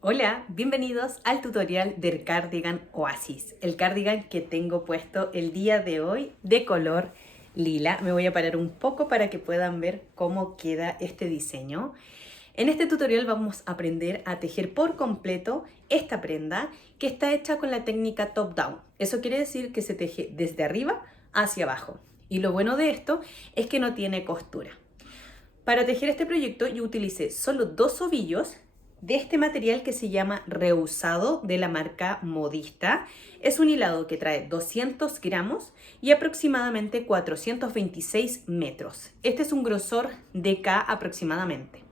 Hola, bienvenidos al tutorial del cardigan Oasis, el cardigan que tengo puesto el día de hoy de color lila. Me voy a parar un poco para que puedan ver cómo queda este diseño. En este tutorial vamos a aprender a tejer por completo esta prenda que está hecha con la técnica top down. Eso quiere decir que se teje desde arriba hacia abajo. Y lo bueno de esto es que no tiene costura. Para tejer este proyecto yo utilicé solo 2 ovillos de este material que se llama reusado de la marca Modista. Es un hilado que trae 200 gramos y aproximadamente 426 metros. Este es un grosor de K aproximadamente.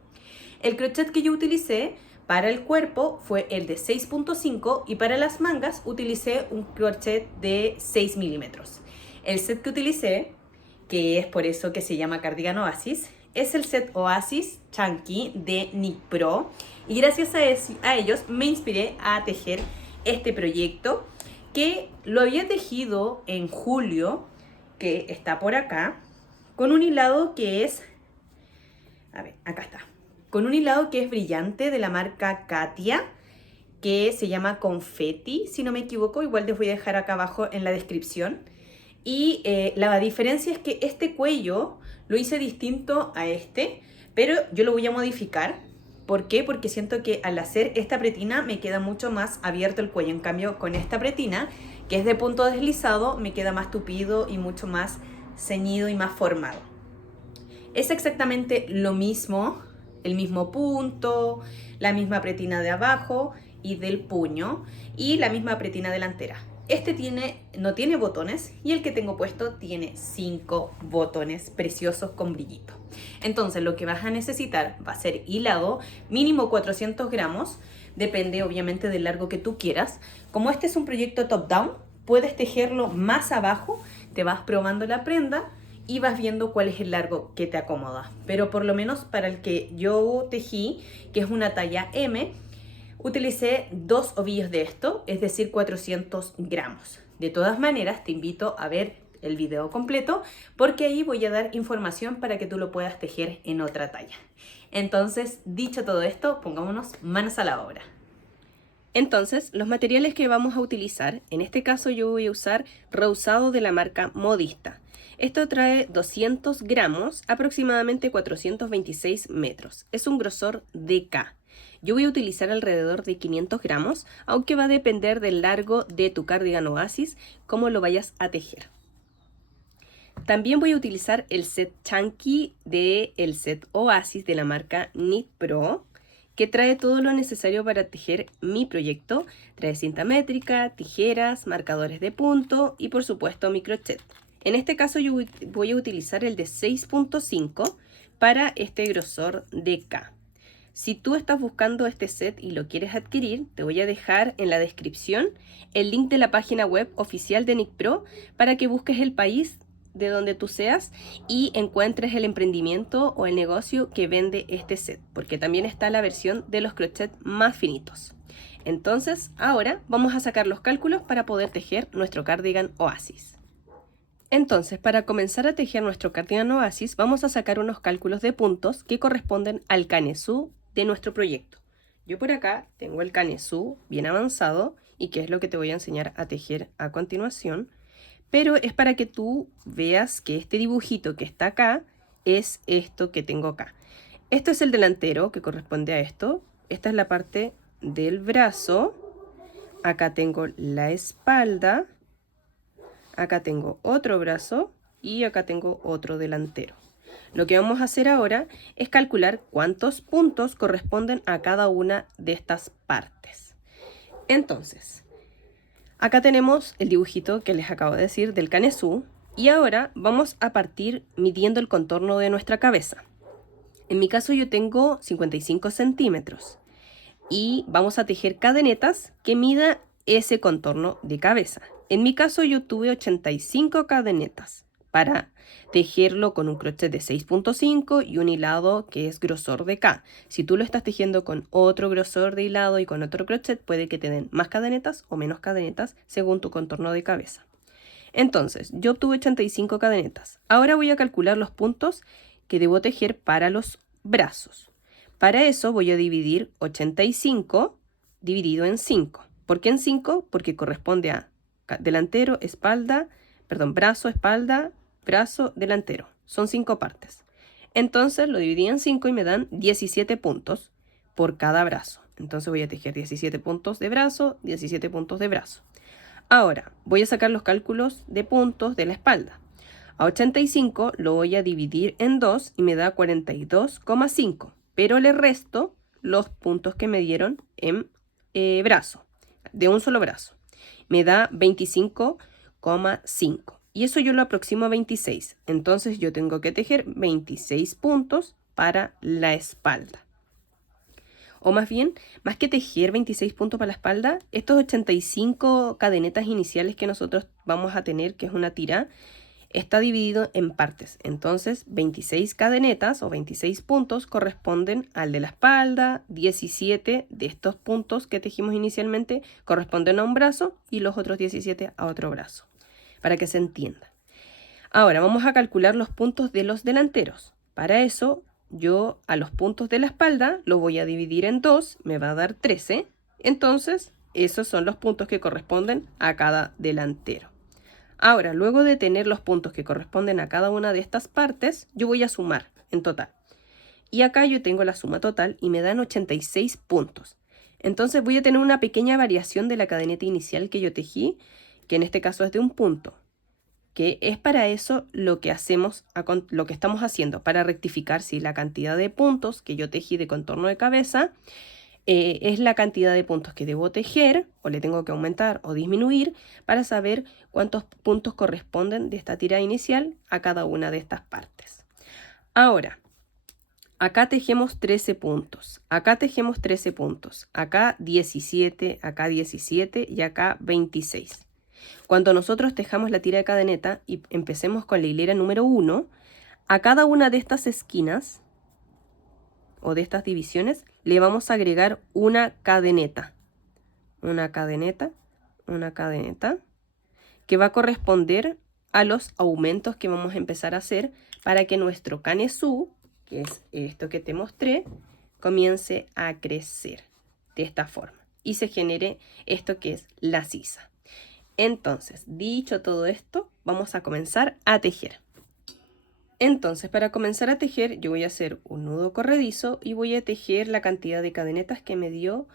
El crochet que yo utilicé para el cuerpo fue el de 6.5 y para las mangas utilicé un crochet de 6 milímetros. El set que utilicé, que es por eso que se llama Cardigan Oasis, es el set Oasis Chunky de Knit Pro y gracias a ellos me inspiré a tejer este proyecto que lo había tejido en julio, que está por acá, con un hilado que es, a ver, acá está, con un hilado que es brillante de la marca Katia, que se llama Confetti, si no me equivoco, igual les voy a dejar acá abajo en la descripción. Y la diferencia es que este cuello lo hice distinto a este, pero yo lo voy a modificar. ¿Por qué? Porque siento que al hacer esta pretina me queda mucho más abierto el cuello. En cambio, con esta pretina, que es de punto deslizado, me queda más tupido y mucho más ceñido y más formado. Es exactamente lo mismo, el mismo punto, la misma pretina de abajo y del puño y la misma pretina delantera. Este no tiene botones y el que tengo puesto tiene 5 botones preciosos con brillito. Entonces lo que vas a necesitar va a ser hilado, mínimo 400 gramos, depende obviamente del largo que tú quieras. Como este es un proyecto top down, puedes tejerlo más abajo, te vas probando la prenda y vas viendo cuál es el largo que te acomoda. Pero por lo menos para el que yo tejí, que es una talla M, utilicé 2 ovillos de esto, es decir, 400 gramos. De todas maneras, te invito a ver el video completo porque ahí voy a dar información para que tú lo puedas tejer en otra talla. Entonces, dicho todo esto, pongámonos manos a la obra. Entonces, los materiales que vamos a utilizar, en este caso yo voy a usar reusado de la marca Modista. Esto trae 200 gramos, aproximadamente 426 metros. Es un grosor de K. Yo voy a utilizar alrededor de 500 gramos, aunque va a depender del largo de tu cardigan Oasis, cómo lo vayas a tejer. También voy a utilizar el set Chunky del set Oasis de la marca Knit Pro, que trae todo lo necesario para tejer mi proyecto. Trae cinta métrica, tijeras, marcadores de punto y por supuesto mi crochet. En este caso yo voy a utilizar el de 6.5 para este grosor de K. Si tú estás buscando este set y lo quieres adquirir, te voy a dejar en la descripción el link de la página web oficial de Knit Pro para que busques el país de donde tú seas y encuentres el emprendimiento o el negocio que vende este set, porque también está la versión de los crochet más finitos. Entonces, ahora vamos a sacar los cálculos para poder tejer nuestro cardigan Oasis. Entonces, para comenzar a tejer nuestro cardigan Oasis, vamos a sacar unos cálculos de puntos que corresponden al canesú de nuestro proyecto. Yo por acá tengo el canesú bien avanzado y que es lo que te voy a enseñar a tejer a continuación. Pero es para que tú veas que este dibujito que está acá es esto que tengo acá. Esto es el delantero que corresponde a esto. Esta es la parte del brazo. Acá tengo la espalda. Acá tengo otro brazo y acá tengo otro delantero. Lo que vamos a hacer ahora es calcular cuántos puntos corresponden a cada una de estas partes. Entonces, acá tenemos el dibujito que les acabo de decir del canesú y ahora vamos a partir midiendo el contorno de nuestra cabeza. En mi caso yo tengo 55 centímetros y vamos a tejer cadenetas que mida ese contorno de cabeza. En mi caso yo tuve 85 cadenetas para tejerlo con un crochet de 6.5 y un hilado que es grosor de K. Si tú lo estás tejiendo con otro grosor de hilado y con otro crochet, puede que te den más cadenetas o menos cadenetas según tu contorno de cabeza. Entonces, yo obtuve 85 cadenetas. Ahora voy a calcular los puntos que debo tejer para los brazos. Para eso voy a dividir 85 dividido en 5. ¿Por qué en 5? Porque corresponde a delantero, espalda, perdón, brazo, espalda, brazo, delantero. Son 5 partes. Entonces lo dividí en 5 y me dan 17 puntos por cada brazo. Entonces voy a tejer 17 puntos de brazo, 17 puntos de brazo. Ahora voy a sacar los cálculos de puntos de la espalda. A 85 lo voy a dividir en 2 y me da 42,5. Pero le resto los puntos que me dieron en brazo, de un solo brazo. Me da 25,5. Y eso yo lo aproximo a 26. Entonces yo tengo que tejer 26 puntos para la espalda. O más bien, más que tejer 26 puntos para la espalda, estos 85 cadenetas iniciales que nosotros vamos a tener, que es una tira, está dividido en partes. Entonces, 26 cadenetas o 26 puntos corresponden al de la espalda, 17 de estos puntos que tejimos inicialmente corresponden a un brazo y los otros 17 a otro brazo, para que se entienda. Ahora, vamos a calcular los puntos de los delanteros. Para eso, yo a los puntos de la espalda lo voy a dividir en 2, me va a dar 13. Entonces, esos son los puntos que corresponden a cada delantero. Ahora, luego de tener los puntos que corresponden a cada una de estas partes, yo voy a sumar en total. Y acá yo tengo la suma total y me dan 86 puntos. Entonces voy a tener una pequeña variación de la cadeneta inicial que yo tejí, que en este caso es de un punto, que es para eso lo que estamos haciendo, para rectificar si la cantidad de puntos que yo tejí de contorno de cabeza es la cantidad de puntos que debo tejer, o le tengo que aumentar o disminuir, para saber cuántos puntos corresponden de esta tirada inicial a cada una de estas partes. Ahora, acá tejemos 13 puntos, acá tejemos 13 puntos, acá 17 y acá 26. Cuando nosotros tejamos la tira de cadeneta y empecemos con la hilera número 1, a cada una de estas esquinas o de estas divisiones le vamos a agregar una cadeneta, que va a corresponder a los aumentos que vamos a empezar a hacer para que nuestro canesú, que es esto que te mostré, comience a crecer de esta forma y se genere esto que es la sisa. Entonces, dicho todo esto, vamos a comenzar a tejer. Entonces, para comenzar a tejer, yo voy a hacer un nudo corredizo y voy a tejer la cantidad de cadenetas que me dio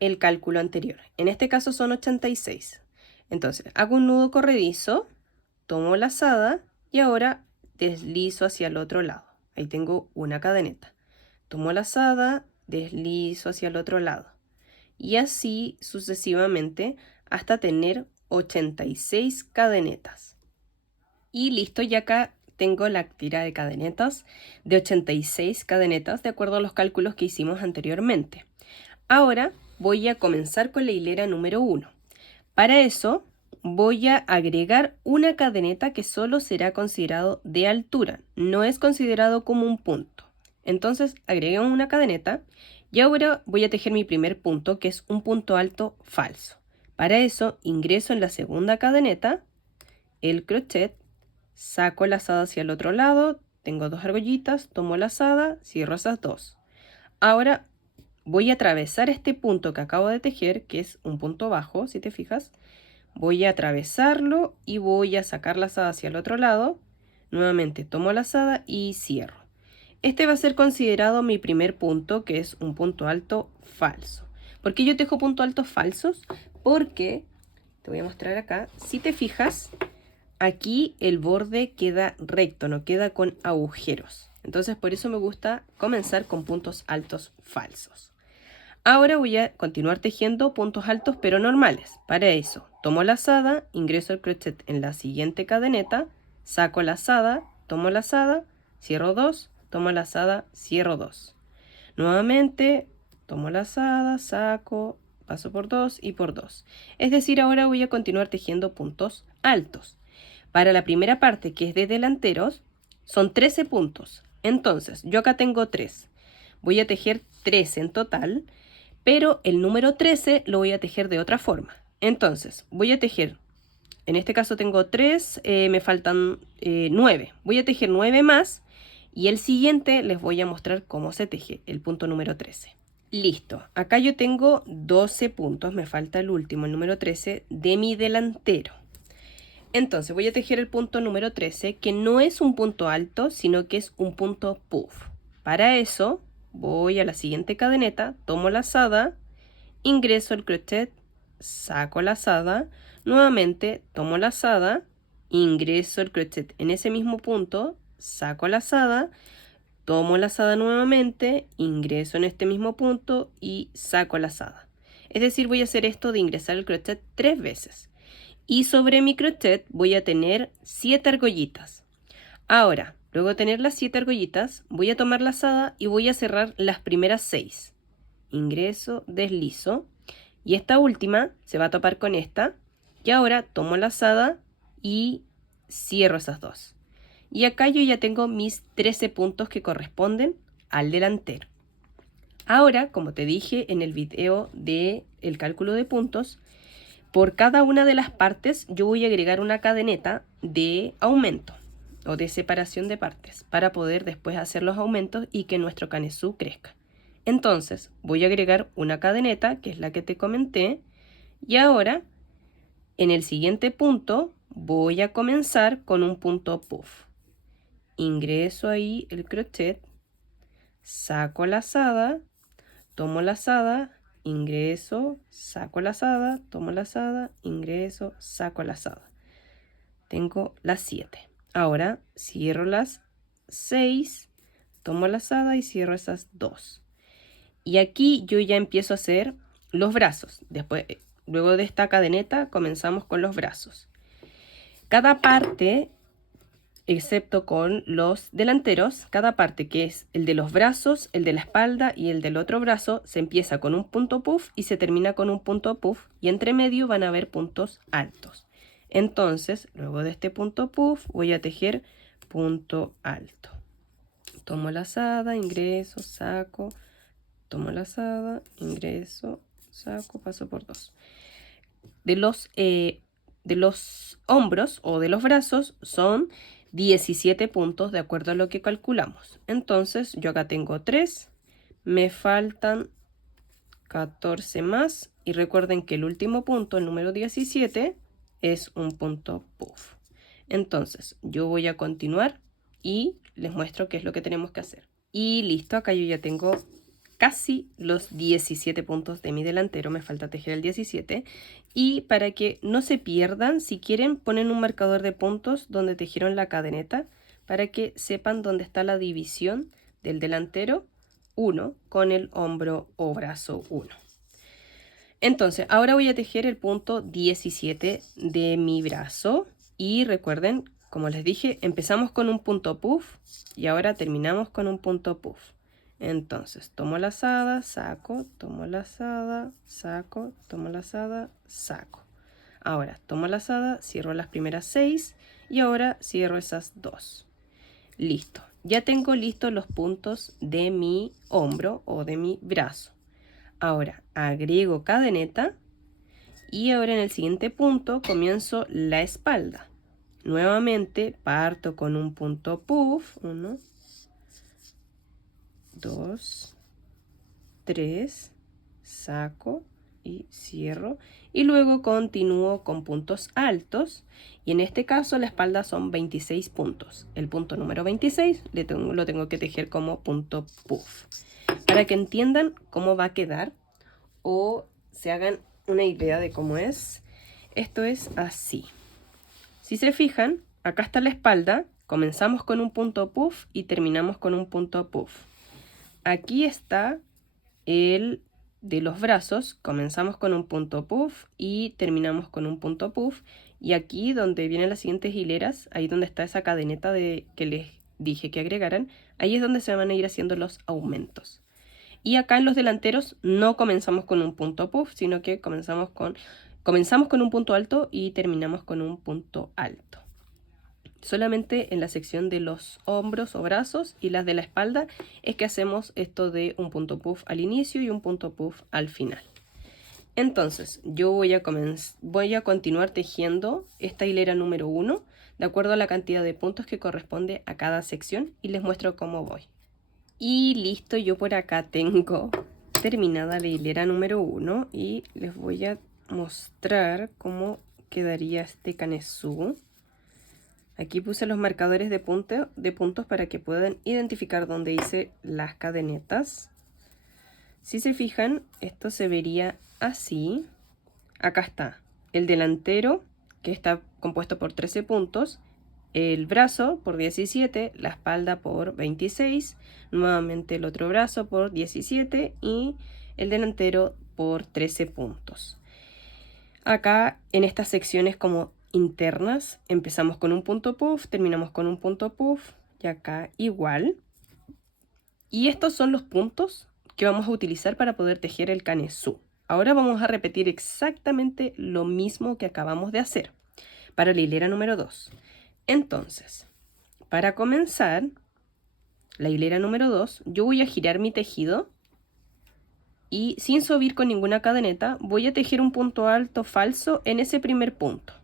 el cálculo anterior. En este caso son 86. Entonces, hago un nudo corredizo, tomo lazada y ahora deslizo hacia el otro lado. Ahí tengo una cadeneta. Tomo lazada, deslizo hacia el otro lado. Y así sucesivamente hasta tener 86 cadenetas. Y listo, ya acá tengo la tira de cadenetas de 86 cadenetas de acuerdo a los cálculos que hicimos anteriormente. Ahora voy a comenzar con la hilera número 1. Para eso voy a agregar una cadeneta que solo será considerado de altura, no es considerado como un punto. Entonces agregué una cadeneta y ahora voy a tejer mi primer punto, que es un punto alto falso. Para eso ingreso en la segunda cadeneta el crochet, saco lazada hacia el otro lado, tengo 2 argollitas, tomo lazada, cierro esas 2. Ahora voy a atravesar este punto que acabo de tejer, que es un punto bajo, si te fijas. Voy a atravesarlo y voy a sacar lazada hacia el otro lado. Nuevamente tomo lazada y cierro. Este va a ser considerado mi primer punto, que es un punto alto falso. ¿Por qué yo tejo puntos altos falsos? Porque, te voy a mostrar acá, si te fijas, aquí el borde queda recto, no queda con agujeros. Entonces por eso me gusta comenzar con puntos altos falsos. Ahora voy a continuar tejiendo puntos altos pero normales. Para eso tomo lazada, ingreso el crochet en la siguiente cadeneta, saco lazada, tomo lazada, cierro 2, tomo lazada, cierro 2. Nuevamente tomo lazada, saco, paso por 2 y por 2. Es decir, ahora voy a continuar tejiendo puntos altos. Para la primera parte, que es de delanteros, son 13 puntos. Entonces, yo acá tengo 3. Voy a tejer 13 en total, pero el número 13 lo voy a tejer de otra forma. Entonces, voy a tejer, en este caso tengo 3, me faltan 9. Voy a tejer 9 más y el siguiente les voy a mostrar cómo se teje el punto número 13. Listo, acá yo tengo 12 puntos, me falta el último, el número 13, de mi delantero. Entonces voy a tejer el punto número 13, que no es un punto alto, sino que es un punto puff. Para eso voy a la siguiente cadeneta, tomo lazada, ingreso el crochet, saco lazada, nuevamente tomo lazada, ingreso el crochet en ese mismo punto, saco lazada, tomo lazada nuevamente, ingreso en este mismo punto y saco lazada. Es decir, voy a hacer esto de ingresar el crochet 3 veces. Y sobre mi crochet voy a tener 7 argollitas. Ahora, luego de tener las 7 argollitas, voy a tomar lazada y voy a cerrar las primeras 6. Ingreso, deslizo. Y esta última se va a topar con esta. Y ahora tomo lazada y cierro esas dos. Y acá yo ya tengo mis 13 puntos que corresponden al delantero. Ahora, como te dije en el video del cálculo de puntos, por cada una de las partes yo voy a agregar una cadeneta de aumento o de separación de partes para poder después hacer los aumentos y que nuestro canesú crezca. Entonces voy a agregar una cadeneta, que es la que te comenté, y ahora en el siguiente punto voy a comenzar con un punto puff. Ingreso ahí el crochet, saco lazada, tomo lazada, ingreso, saco lazada, tomo lazada, ingreso, saco lazada. Tengo las 7. Ahora cierro las 6, tomo lazada y cierro esas 2. Y aquí yo ya empiezo a hacer los brazos. Después, luego de esta cadeneta comenzamos con los brazos. Cada parte, excepto con los delanteros, cada parte que es el de los brazos, el de la espalda y el del otro brazo, se empieza con un punto puff y se termina con un punto puff, y entre medio van a haber puntos altos. Entonces, luego de este punto puff voy a tejer punto alto. Tomo lazada, ingreso, saco, tomo lazada, ingreso, saco, paso por 2. De los hombros o de los brazos son 17 puntos de acuerdo a lo que calculamos. Entonces yo acá tengo 3, me faltan 14 más, y recuerden que el último punto, el número 17, es un punto puff. Entonces yo voy a continuar y les muestro qué es lo que tenemos que hacer. Y listo, acá yo ya tengo casi los 17 puntos de mi delantero, me falta tejer el 17. Y para que no se pierdan, si quieren ponen un marcador de puntos donde tejieron la cadeneta para que sepan dónde está la división del delantero 1 con el hombro o brazo 1. Entonces, ahora voy a tejer el punto 17 de mi brazo y recuerden, como les dije, empezamos con un punto puff y ahora terminamos con un punto puff. Entonces, tomo lazada, saco, tomo lazada, saco, tomo lazada, saco. Ahora, tomo lazada, cierro las primeras 6 y ahora cierro esas 2. Listo. Ya tengo listos los puntos de mi hombro o de mi brazo. Ahora, agrego cadeneta y ahora en el siguiente punto comienzo la espalda. Nuevamente parto con un punto puff, 1, 2, 3, saco y cierro, y luego continúo con puntos altos, y en este caso la espalda son 26 puntos. El punto número 26 lo tengo que tejer como punto puff, para que entiendan cómo va a quedar o se hagan una idea de cómo es. Esto es así. Si se fijan, acá está la espalda, comenzamos con un punto puff y terminamos con un punto puff. Aquí está el de los brazos, comenzamos con un punto puff y terminamos con un punto puff. Y aquí donde vienen las siguientes hileras, ahí donde está esa cadeneta que les dije que agregaran, ahí es donde se van a ir haciendo los aumentos. Y acá en los delanteros no comenzamos con un punto puff, sino que comenzamos con un punto alto y terminamos con un punto alto. Solamente en la sección de los hombros o brazos y las de la espalda es que hacemos esto de un punto puff al inicio y un punto puff al final. Entonces yo voy a continuar tejiendo esta hilera número 1 de acuerdo a la cantidad de puntos que corresponde a cada sección y les muestro cómo voy. Y listo, yo por acá tengo terminada la hilera número 1 y les voy a mostrar cómo quedaría este canesú. Aquí puse los marcadores de puntos para que puedan identificar dónde hice las cadenetas. Si se fijan, esto se vería así. Acá está el delantero, que está compuesto por 13 puntos, el brazo por 17, la espalda por 26, nuevamente el otro brazo por 17 y el delantero por 13 puntos. Acá en estas secciones como internas empezamos con un punto puff, terminamos con un punto puff y acá igual. Y estos son los puntos que vamos a utilizar para poder tejer el canesú. Ahora vamos a repetir exactamente lo mismo que acabamos de hacer para la hilera número 2. Entonces, para comenzar la hilera número 2, yo voy a girar mi tejido y sin subir con ninguna cadeneta voy a tejer un punto alto falso en ese primer punto.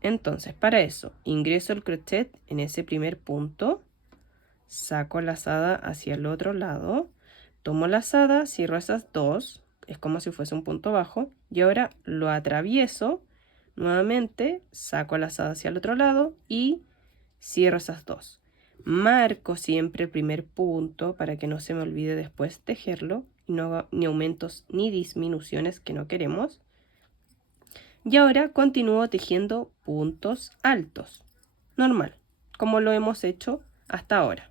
Entonces, para eso, ingreso el crochet en ese primer punto, saco lazada hacia el otro lado, tomo lazada, cierro esas dos, es como si fuese un punto bajo, y ahora lo atravieso, nuevamente saco lazada hacia el otro lado y cierro esas dos. Marco siempre el primer punto para que no se me olvide después tejerlo y no haga ni aumentos ni disminuciones que no queremos. Y ahora continúo tejiendo puntos altos, normal, como lo hemos hecho hasta ahora.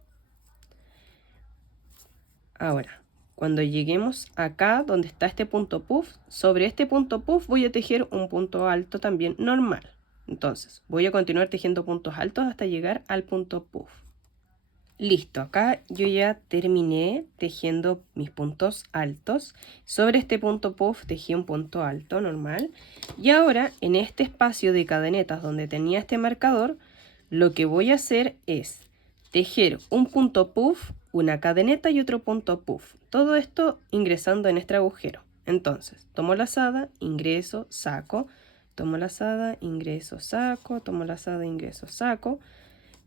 Ahora, cuando lleguemos acá donde está este punto puff, sobre este punto puff voy a tejer un punto alto también normal. Entonces, voy a continuar tejiendo puntos altos hasta llegar al punto puff. Listo, acá yo ya terminé tejiendo mis puntos altos. Sobre este punto puff tejí un punto alto normal. Y ahora en este espacio de cadenetas donde tenía este marcador, lo que voy a hacer es tejer un punto puff, una cadeneta y otro punto puff. Todo esto ingresando en este agujero. Entonces, tomo lazada, ingreso, saco. Tomo lazada, ingreso, saco. Tomo lazada, ingreso, saco.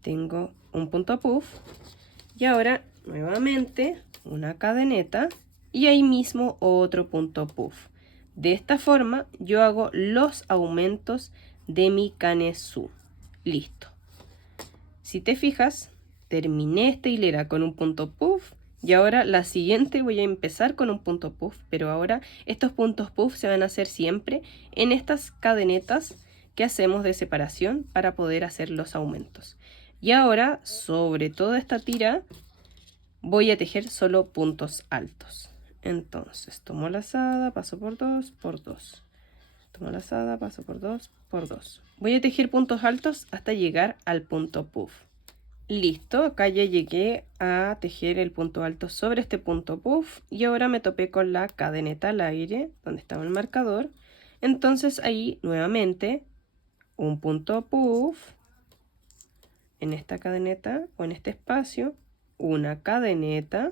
Tengo un punto puff y ahora nuevamente una cadeneta y ahí mismo otro punto puff. De esta forma yo hago los aumentos de mi canesú. Listo. Si te fijas, terminé esta hilera con un punto puff y ahora la siguiente voy a empezar con un punto puff, pero ahora estos puntos puff se van a hacer siempre en estas cadenetas que hacemos de separación para poder hacer los aumentos. Y ahora, sobre toda esta tira, voy a tejer solo puntos altos. Entonces, tomo lazada, paso por 2, por 2. Tomo lazada, paso por 2, por 2. Voy a tejer puntos altos hasta llegar al punto puff. Listo, acá ya llegué a tejer el punto alto sobre este punto puff y ahora me topé con la cadeneta al aire, donde estaba el marcador. Entonces ahí nuevamente un punto puff en esta cadeneta o en este espacio, una cadeneta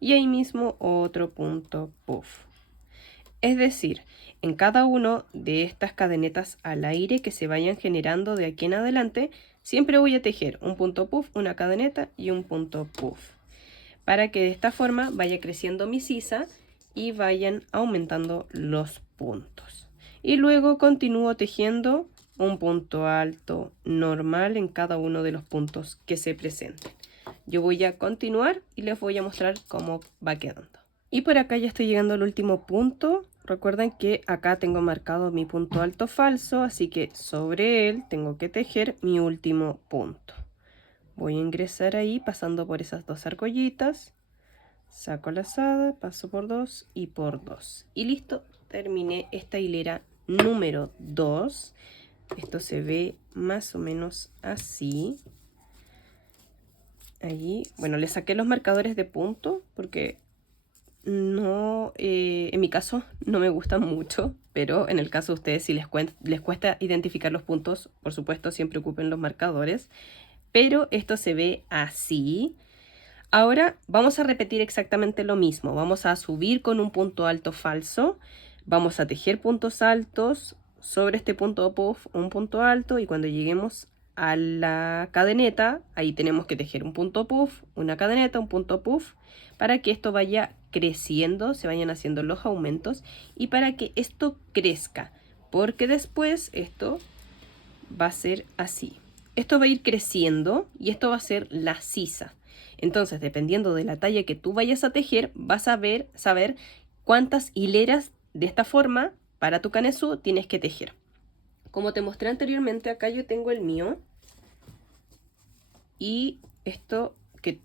y ahí mismo otro punto puff. Es decir, en cada uno de estas cadenetas al aire que se vayan generando de aquí en adelante, siempre voy a tejer un punto puff, una cadeneta y un punto puff, para que de esta forma vaya creciendo mi sisa y vayan aumentando los puntos. Y luego continúo tejiendo un punto alto normal en cada uno de los puntos que se presenten. Yo voy a continuar y les voy a mostrar cómo va quedando. Y por acá ya estoy llegando al último punto. Recuerden que acá tengo marcado mi punto alto falso, así que sobre él tengo que tejer mi último punto. Voy a ingresar ahí pasando por esas dos argollitas. Saco lazada, paso por 2 y por 2. Y listo, terminé esta hilera número 2. Esto se ve más o menos así. Allí, bueno, le saqué los marcadores de punto porque no, en mi caso no me gustan mucho, pero en el caso de ustedes si les cuesta identificar los puntos, por supuesto siempre ocupen los marcadores. Pero esto se ve así. Ahora vamos a repetir exactamente lo mismo. Vamos a subir con un punto alto falso. Vamos a tejer puntos altos sobre este punto puff, un punto alto. Y cuando lleguemos a la cadeneta, ahí tenemos que tejer un punto puff, una cadeneta, un punto puff, para que esto vaya creciendo, se vayan haciendo los aumentos y para que esto crezca, porque después esto va a ser así. Esto va a ir creciendo y esto va a ser la sisa. Entonces, dependiendo de la talla que tú vayas a tejer, vas a saber cuántas hileras de esta forma para tu canesú tienes que tejer. Como te mostré anteriormente, acá yo tengo el mío. Y esto que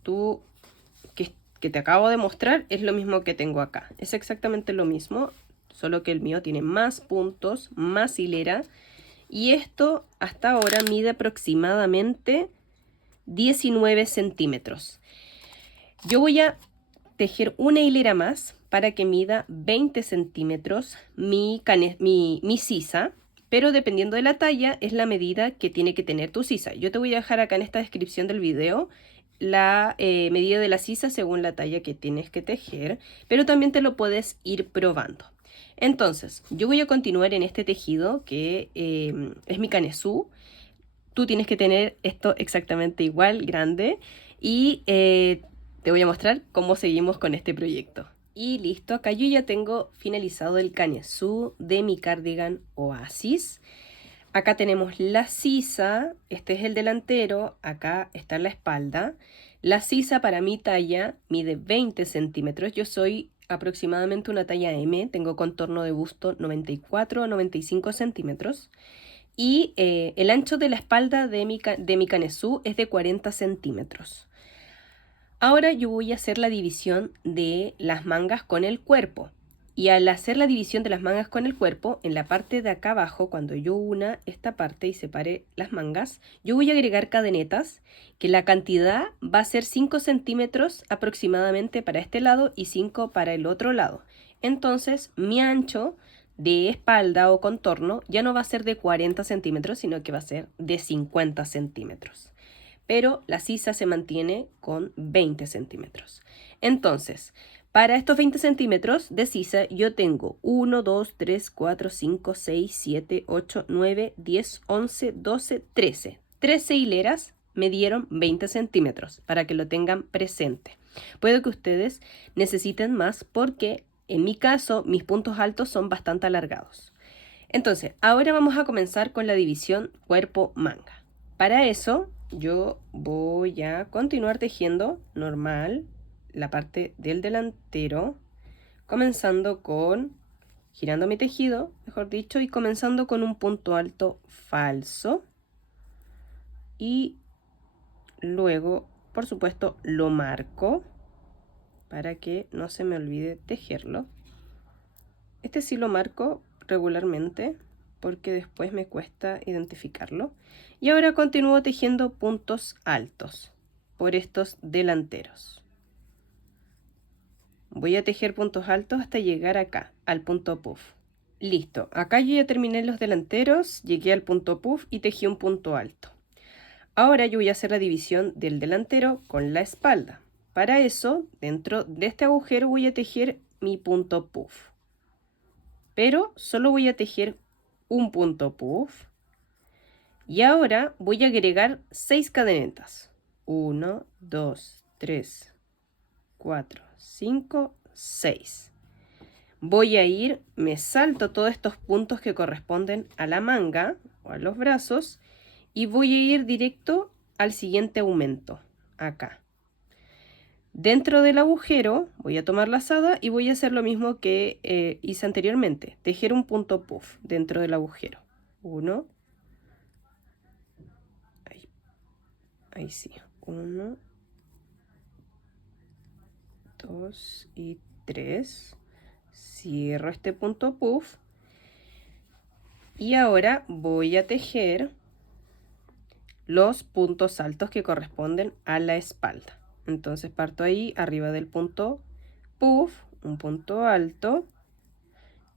te acabo de mostrar es lo mismo que tengo acá. Es exactamente lo mismo, solo que el mío tiene más puntos, más hilera. Y esto hasta ahora mide aproximadamente 19 centímetros. Yo voy a tejer una hilera más para que mida 20 centímetros mi sisa. Pero dependiendo de la talla es la medida que tiene que tener tu sisa. Yo te voy a dejar acá en esta descripción del video la medida de la sisa según la talla que tienes que tejer, pero también te lo puedes ir probando. Entonces, yo voy a continuar en este tejido que es mi canesú. Tú tienes que tener esto exactamente igual, grande, y te voy a mostrar cómo seguimos con este proyecto. Y listo, acá yo ya tengo finalizado el canesú de mi cardigan Oasis. Acá tenemos la sisa, este es el delantero, acá está la espalda. La sisa para mi talla mide 20 centímetros, yo soy aproximadamente una talla M, tengo contorno de busto 94 a 95 centímetros. Y el ancho de la espalda de mi canesú es de 40 centímetros. Ahora yo voy a hacer la división de las mangas con el cuerpo. Y al hacer la división de las mangas con el cuerpo, en la parte de acá abajo, cuando yo una esta parte y separe las mangas, yo voy a agregar cadenetas, que la cantidad va a ser 5 centímetros aproximadamente para este lado y 5 para el otro lado. Entonces mi ancho de espalda o contorno ya no va a ser de 40 centímetros, sino que va a ser de 50 centímetros. Pero la sisa se mantiene con 20 centímetros. Entonces, para estos 20 centímetros de sisa yo tengo 1, 2, 3, 4, 5, 6, 7, 8, 9, 10, 11, 12, 13. 13 hileras me dieron 20 centímetros para que lo tengan presente. Puede que ustedes necesiten más porque en mi caso mis puntos altos son bastante alargados. Entonces, ahora vamos a comenzar con la división cuerpo-manga. Para eso yo voy a continuar tejiendo normal la parte del delantero, comenzando con, girando mi tejido, mejor dicho, y comenzando con un punto alto falso. Y luego, por supuesto, lo marco para que no se me olvide tejerlo. Este sí lo marco regularmente porque después me cuesta identificarlo. Y ahora continúo tejiendo puntos altos por estos delanteros. Voy a tejer puntos altos hasta llegar acá, al punto puff. Listo, acá yo ya terminé los delanteros, llegué al punto puff y tejí un punto alto. Ahora yo voy a hacer la división del delantero con la espalda. Para eso, dentro de este agujero voy a tejer mi punto puff. Pero solo voy a tejer un punto puff. Y ahora voy a agregar 6 cadenetas. 1, 2, 3, 4, 5, 6. Voy a ir, me salto todos estos puntos que corresponden a la manga o a los brazos y voy a ir directo al siguiente aumento, acá. Dentro del agujero voy a tomar lazada y voy a hacer lo mismo que hice anteriormente, tejer un punto puff dentro del agujero. 1, ahí sí, 1, 2 y 3. Cierro este punto puff y ahora voy a tejer los puntos altos que corresponden a la espalda. Entonces parto ahí arriba del punto puff, un punto alto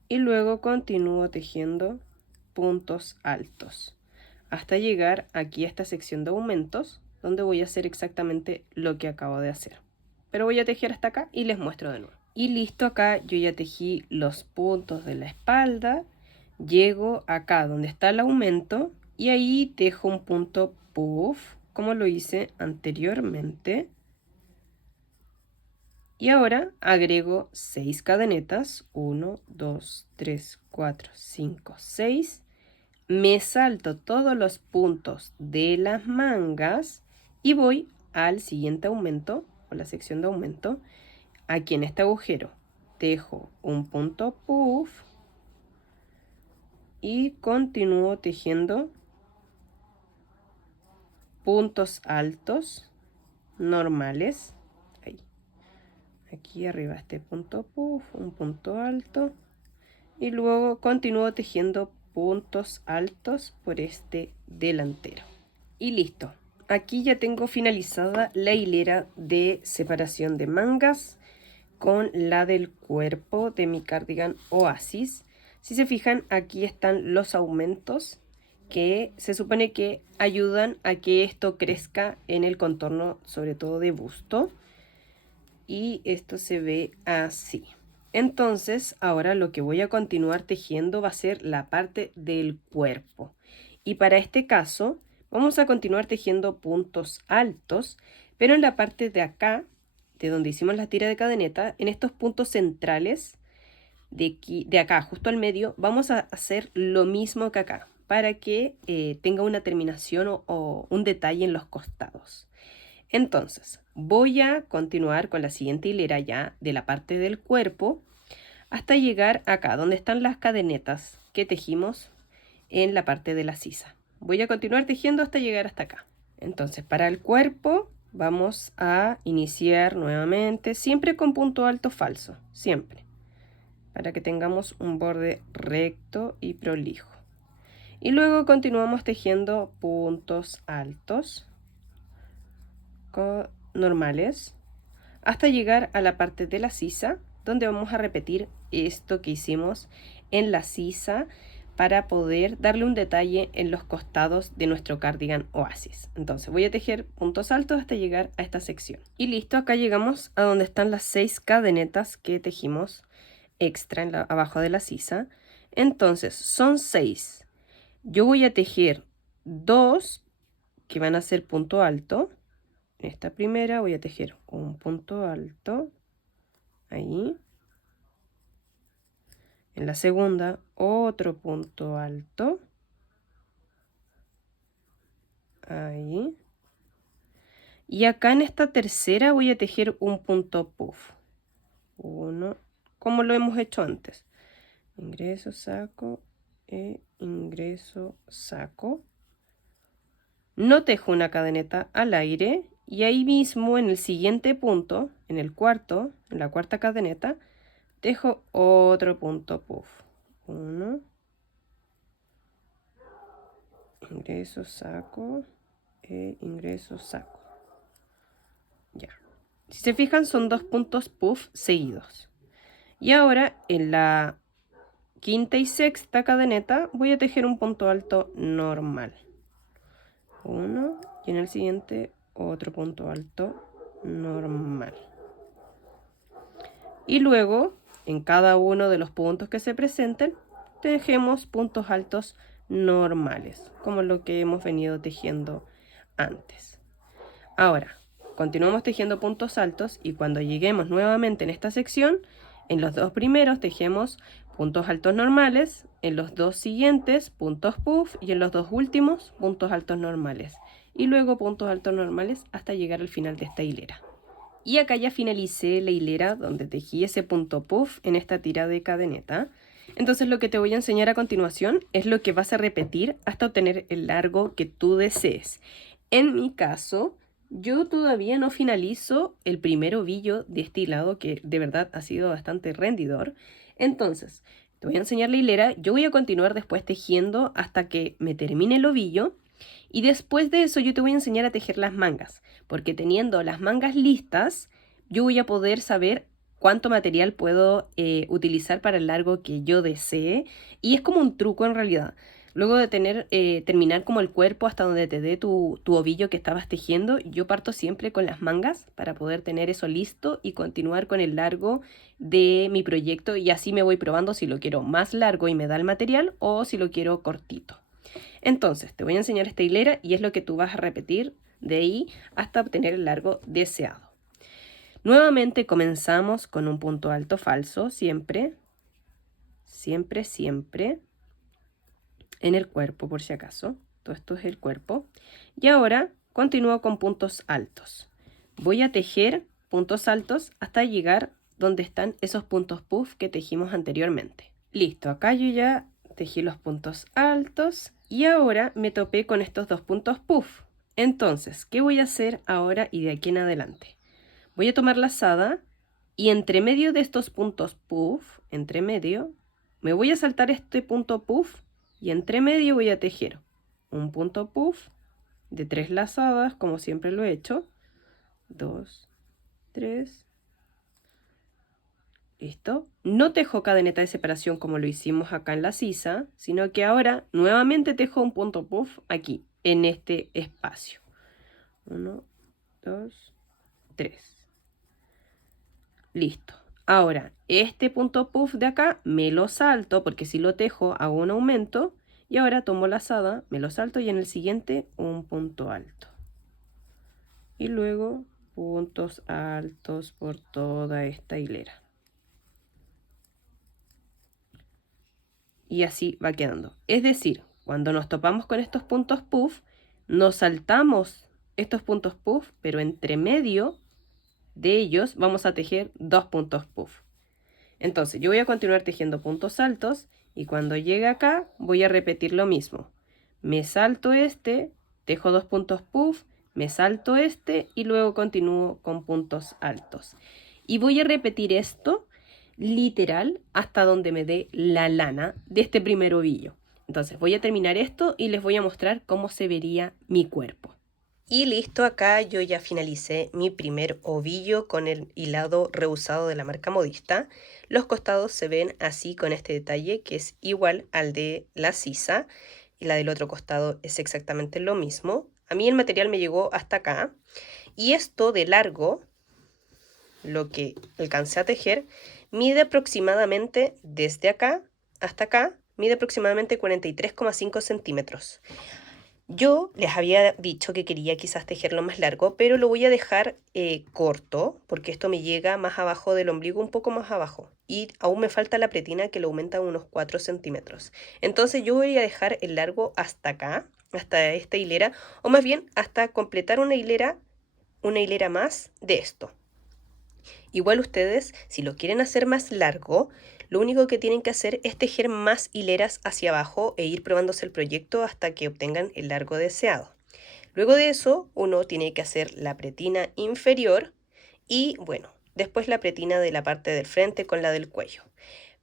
y luego continúo tejiendo puntos altos hasta llegar aquí a esta sección de aumentos donde voy a hacer exactamente lo que acabo de hacer. Pero voy a tejer hasta acá y les muestro de nuevo. Y listo, acá yo ya tejí los puntos de la espalda, llego acá donde está el aumento y ahí tejo un punto puff como lo hice anteriormente. Y ahora agrego 6 cadenetas, 1, 2, 3, 4, 5, 6. Me salto todos los puntos de las mangas y voy al siguiente aumento, o la sección de aumento. Aquí en este agujero tejo un punto puff y continúo tejiendo puntos altos normales. Ahí. Aquí arriba este punto puff, un punto alto, y luego continúo tejiendo puntos altos por este delantero. Y listo. Aquí ya tengo finalizada la hilera de separación de mangas con la del cuerpo de mi cardigan Oasis. Si se fijan, aquí están los aumentos que se supone que ayudan a que esto crezca en el contorno, sobre todo de busto. Y esto se ve así. Entonces, ahora lo que voy a continuar tejiendo va a ser la parte del cuerpo. Y para este caso, vamos a continuar tejiendo puntos altos, pero en la parte de acá, de donde hicimos la tira de cadeneta, en estos puntos centrales de acá, justo al medio, vamos a hacer lo mismo que acá, para que tenga una terminación o un detalle en los costados. Entonces, voy a continuar con la siguiente hilera ya de la parte del cuerpo hasta llegar acá, donde están las cadenetas que tejimos en la parte de la sisa. Voy a continuar tejiendo hasta llegar hasta acá. Entonces, para el cuerpo vamos a iniciar nuevamente, siempre con punto alto falso, siempre, para que tengamos un borde recto y prolijo. Y luego continuamos tejiendo puntos altos normales hasta llegar a la parte de la sisa, donde vamos a repetir esto que hicimos en la sisa para poder darle un detalle en los costados de nuestro cardigan Oasis. Entonces voy a tejer puntos altos hasta llegar a esta sección. Y listo, acá llegamos a donde están las 6 cadenetas que tejimos extra abajo de la sisa. Entonces son 6. Yo voy a tejer 2 que van a ser punto alto. En esta primera voy a tejer un punto alto, ahí. En la segunda, otro punto alto, ahí. Y acá en esta tercera voy a tejer un punto puff. Uno, como lo hemos hecho antes. Ingreso, saco, ingreso, saco. No tejo una cadeneta al aire. Y ahí mismo en el siguiente punto, en el cuarto, en la cuarta cadeneta, tejo otro punto puff. Uno, ingreso, saco, ingreso, saco. Ya. Si se fijan, son 2 puntos puff seguidos. Y ahora en la quinta y sexta cadeneta voy a tejer un punto alto normal. Uno, y en el siguiente otro punto alto normal. Y luego, en cada uno de los puntos que se presenten, tejemos puntos altos normales, como lo que hemos venido tejiendo antes. Ahora, continuamos tejiendo puntos altos y cuando lleguemos nuevamente en esta sección, en los 2 primeros tejemos puntos altos normales, en los 2 siguientes puntos puff y en los 2 últimos puntos altos normales. Y luego puntos altos normales hasta llegar al final de esta hilera. Y acá ya finalicé la hilera donde tejí ese punto puff en esta tira de cadeneta. Entonces lo que te voy a enseñar a continuación es lo que vas a repetir hasta obtener el largo que tú desees. En mi caso, yo todavía no finalizo el primer ovillo de este hilado, que de verdad ha sido bastante rendidor. Entonces, te voy a enseñar la hilera. Yo voy a continuar después tejiendo hasta que me termine el ovillo. Y después de eso yo te voy a enseñar a tejer las mangas, porque teniendo las mangas listas, yo voy a poder saber cuánto material puedo utilizar para el largo que yo desee. Y es como un truco en realidad. Luego de terminar como el cuerpo hasta donde te dé tu ovillo que estabas tejiendo, yo parto siempre con las mangas para poder tener eso listo y continuar con el largo de mi proyecto. Y así me voy probando si lo quiero más largo y me da el material o si lo quiero cortito. Entonces, te voy a enseñar esta hilera y es lo que tú vas a repetir de ahí hasta obtener el largo deseado. Nuevamente comenzamos con un punto alto falso, siempre, siempre, siempre, en el cuerpo por si acaso. Todo esto es el cuerpo. Y ahora continúo con puntos altos. Voy a tejer puntos altos hasta llegar donde están esos puntos puff que tejimos anteriormente. Listo, acá yo ya tejí los puntos altos y ahora me topé con estos dos puntos puff. Entonces, ¿qué voy a hacer ahora y de aquí en adelante? Voy a tomar la lazada y entre medio de estos puntos puff, entre medio, me voy a saltar este punto puff y entre medio voy a tejer un punto puff de 3 lazadas, como siempre lo he hecho. 2, 3. Listo. No tejo cadeneta de separación como lo hicimos acá en la sisa, sino que ahora nuevamente tejo un punto puff aquí, en este espacio. 1, 2, 3. Listo. Ahora, este punto puff de acá me lo salto, porque si lo tejo hago un aumento. Y ahora tomo la lazada, me lo salto y en el siguiente un punto alto. Y luego puntos altos por toda esta hilera. Y así va quedando. Es decir, cuando nos topamos con estos puntos puff, nos saltamos estos puntos puff, pero entre medio de ellos vamos a tejer 2 puntos puff. Entonces yo voy a continuar tejiendo puntos altos y cuando llegue acá voy a repetir lo mismo. Me salto este, tejo 2 puntos puff, me salto este y luego continúo con puntos altos. Y voy a repetir esto literal hasta donde me dé la lana de este primer ovillo. Entonces voy a terminar esto y les voy a mostrar cómo se vería mi cuerpo. Y listo, acá yo ya finalicé mi primer ovillo con el hilado reusado de la marca Modista. Los costados se ven así con este detalle que es igual al de la sisa y la del otro costado es exactamente lo mismo. A mí el material me llegó hasta acá y esto de largo, lo que alcancé a tejer, mide aproximadamente desde acá hasta acá, mide aproximadamente 43,5 centímetros. Yo les había dicho que quería quizás tejerlo más largo, pero lo voy a dejar corto, porque esto me llega más abajo del ombligo, un poco más abajo. Y aún me falta la pretina que lo aumenta unos 4 centímetros. Entonces yo voy a dejar el largo hasta acá, hasta esta hilera, o más bien hasta completar una hilera más de esto. Igual ustedes, si lo quieren hacer más largo, lo único que tienen que hacer es tejer más hileras hacia abajo e ir probándose el proyecto hasta que obtengan el largo deseado. Luego de eso, uno tiene que hacer la pretina inferior y, bueno, después la pretina de la parte del frente con la del cuello.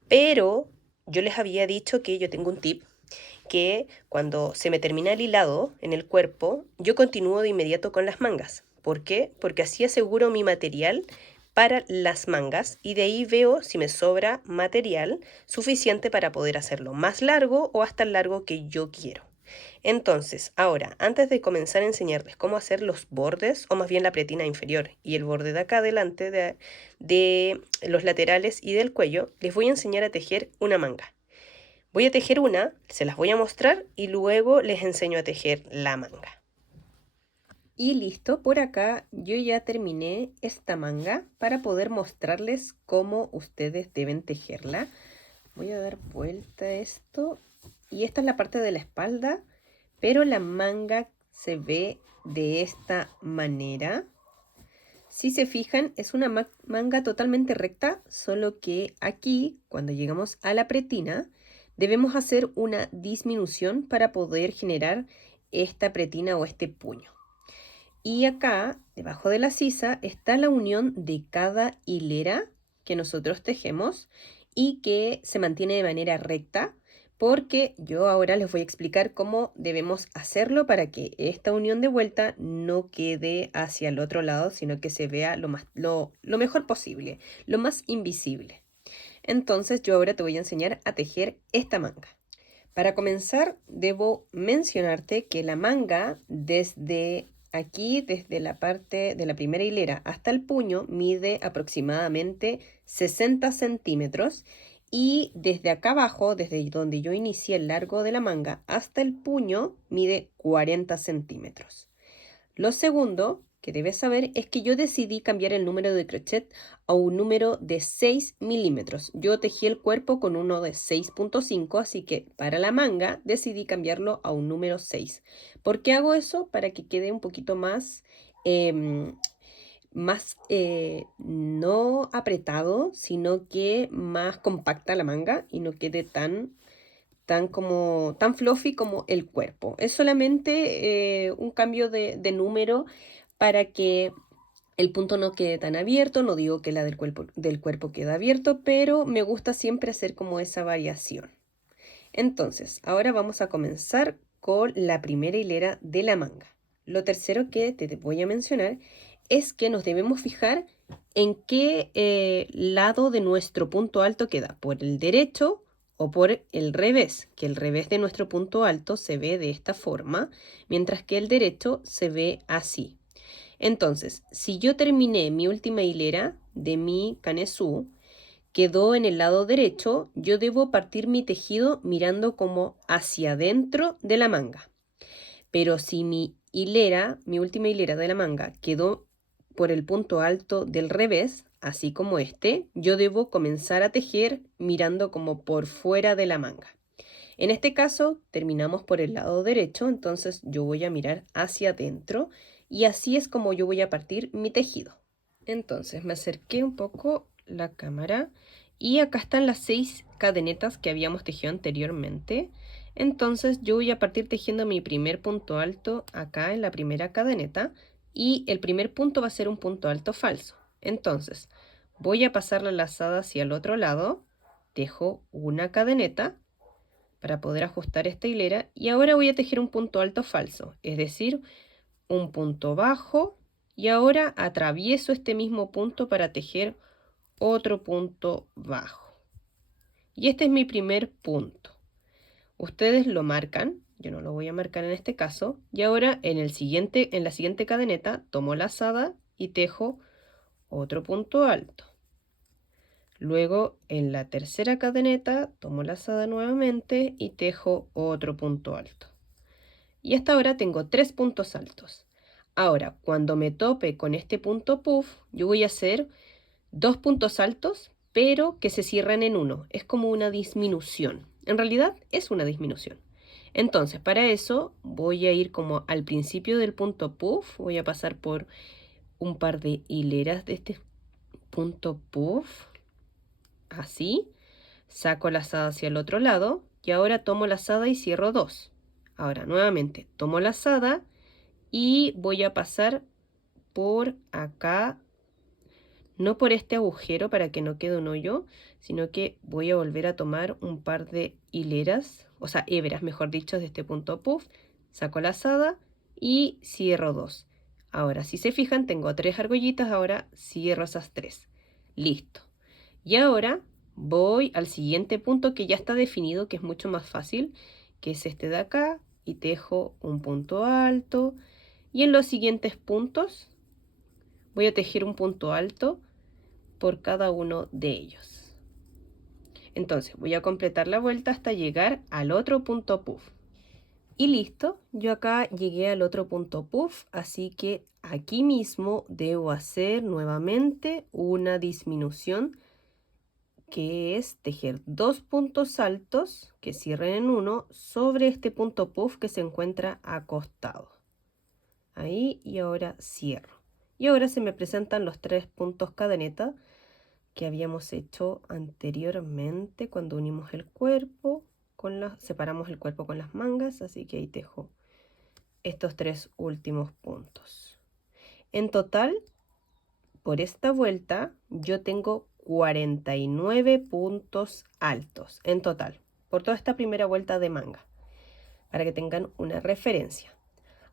Pero yo les había dicho que yo tengo un tip, que cuando se me termina el hilado en el cuerpo, yo continúo de inmediato con las mangas. ¿Por qué? Porque así aseguro mi material para las mangas y de ahí veo si me sobra material suficiente para poder hacerlo más largo o hasta el largo que yo quiero. Entonces, ahora, antes de comenzar a enseñarles cómo hacer los bordes, o más bien la pretina inferior y el borde de acá adelante de los laterales y del cuello, les voy a enseñar a tejer una manga. Voy a tejer una, se las voy a mostrar y luego les enseño a tejer la manga. Y listo, por acá yo ya terminé esta manga para poder mostrarles cómo ustedes deben tejerla. Voy a dar vuelta a esto y esta es la parte de la espalda, pero la manga se ve de esta manera. Si se fijan, es una manga totalmente recta, solo que aquí, cuando llegamos a la pretina, debemos hacer una disminución para poder generar esta pretina o este puño. Y acá, debajo de la sisa, está la unión de cada hilera que nosotros tejemos y que se mantiene de manera recta, porque yo ahora les voy a explicar cómo debemos hacerlo para que esta unión de vuelta no quede hacia el otro lado, sino que se vea lo mejor posible, lo más invisible. Entonces yo ahora te voy a enseñar a tejer esta manga. Para comenzar, debo mencionarte que la manga desde aquí, desde la parte de la primera hilera hasta el puño, mide aproximadamente 60 centímetros y desde acá abajo, desde donde yo inicié el largo de la manga hasta el puño, mide 40 centímetros. Lo segundo que debes saber es que yo decidí cambiar el número de crochet a un número de 6 milímetros. Yo tejí el cuerpo con uno de 6.5, así que para la manga decidí cambiarlo a un número 6. ¿Por qué hago eso? Para que quede un poquito más, no apretado, sino que más compacta la manga y no quede tan fluffy como el cuerpo. Es solamente un cambio de número para que el punto no quede tan abierto. No digo que la del cuerpo quede abierto, pero me gusta siempre hacer como esa variación. Entonces, ahora vamos a comenzar con la primera hilera de la manga. Lo tercero que te voy a mencionar es que nos debemos fijar en qué lado de nuestro punto alto queda, por el derecho o por el revés, que el revés de nuestro punto alto se ve de esta forma, mientras que el derecho se ve así. Entonces, si yo terminé mi última hilera de mi canesú, quedó en el lado derecho, yo debo partir mi tejido mirando como hacia adentro de la manga. Pero si mi última hilera de la manga, quedó por el punto alto del revés, así como este, yo debo comenzar a tejer mirando como por fuera de la manga. En este caso, terminamos por el lado derecho, entonces yo voy a mirar hacia adentro y así es como yo voy a partir mi tejido. Entonces me acerqué un poco la cámara y acá están las 6 cadenetas que habíamos tejido anteriormente. Entonces yo voy a partir tejiendo mi primer punto alto acá en la primera cadeneta y el primer punto va a ser un punto alto falso. Entonces voy a pasar la lazada hacia el otro lado, tejo una cadeneta para poder ajustar esta hilera y ahora voy a tejer un punto alto falso, es decir, un punto bajo y ahora atravieso este mismo punto para tejer otro punto bajo. Y este es mi primer punto. Ustedes lo marcan, yo no lo voy a marcar en este caso, y ahora en la siguiente cadeneta tomo lazada y tejo otro punto alto. Luego en la tercera cadeneta tomo lazada nuevamente y tejo otro punto alto. Y hasta ahora tengo 3 puntos altos. Ahora, cuando me tope con este punto puff, yo voy a hacer 2 puntos altos, pero que se cierran en uno. Es como una disminución. En realidad es una disminución. Entonces, para eso voy a ir como al principio del punto puff. Voy a pasar por un par de hileras de este punto puff. Así. Saco lazada hacia el otro lado. Y ahora tomo lazada y cierro 2. Ahora, nuevamente, tomo lazada y voy a pasar por acá, no por este agujero para que no quede un hoyo, sino que voy a volver a tomar un par de hileras, o sea, hebras, mejor dicho, de este punto puff, saco lazada y cierro 2. Ahora, si se fijan, tengo 3 argollitas, ahora cierro esas 3. Listo. Y ahora voy al siguiente punto que ya está definido, que es mucho más fácil, que es este de acá, y tejo un punto alto. Y en los siguientes puntos voy a tejer un punto alto por cada uno de ellos. Entonces voy a completar la vuelta hasta llegar al otro punto puff. Y listo, yo acá llegué al otro punto puff, así que aquí mismo debo hacer nuevamente una disminución, que es tejer 2 puntos altos que cierren en uno sobre este punto puff que se encuentra acostado. Ahí, y ahora cierro. Y ahora se me presentan los 3 puntos cadeneta que habíamos hecho anteriormente cuando unimos el cuerpo, separamos el cuerpo con las mangas, así que ahí tejo estos 3 últimos puntos. En total, por esta vuelta, yo tengo 49 puntos altos en total, por toda esta primera vuelta de manga, para que tengan una referencia.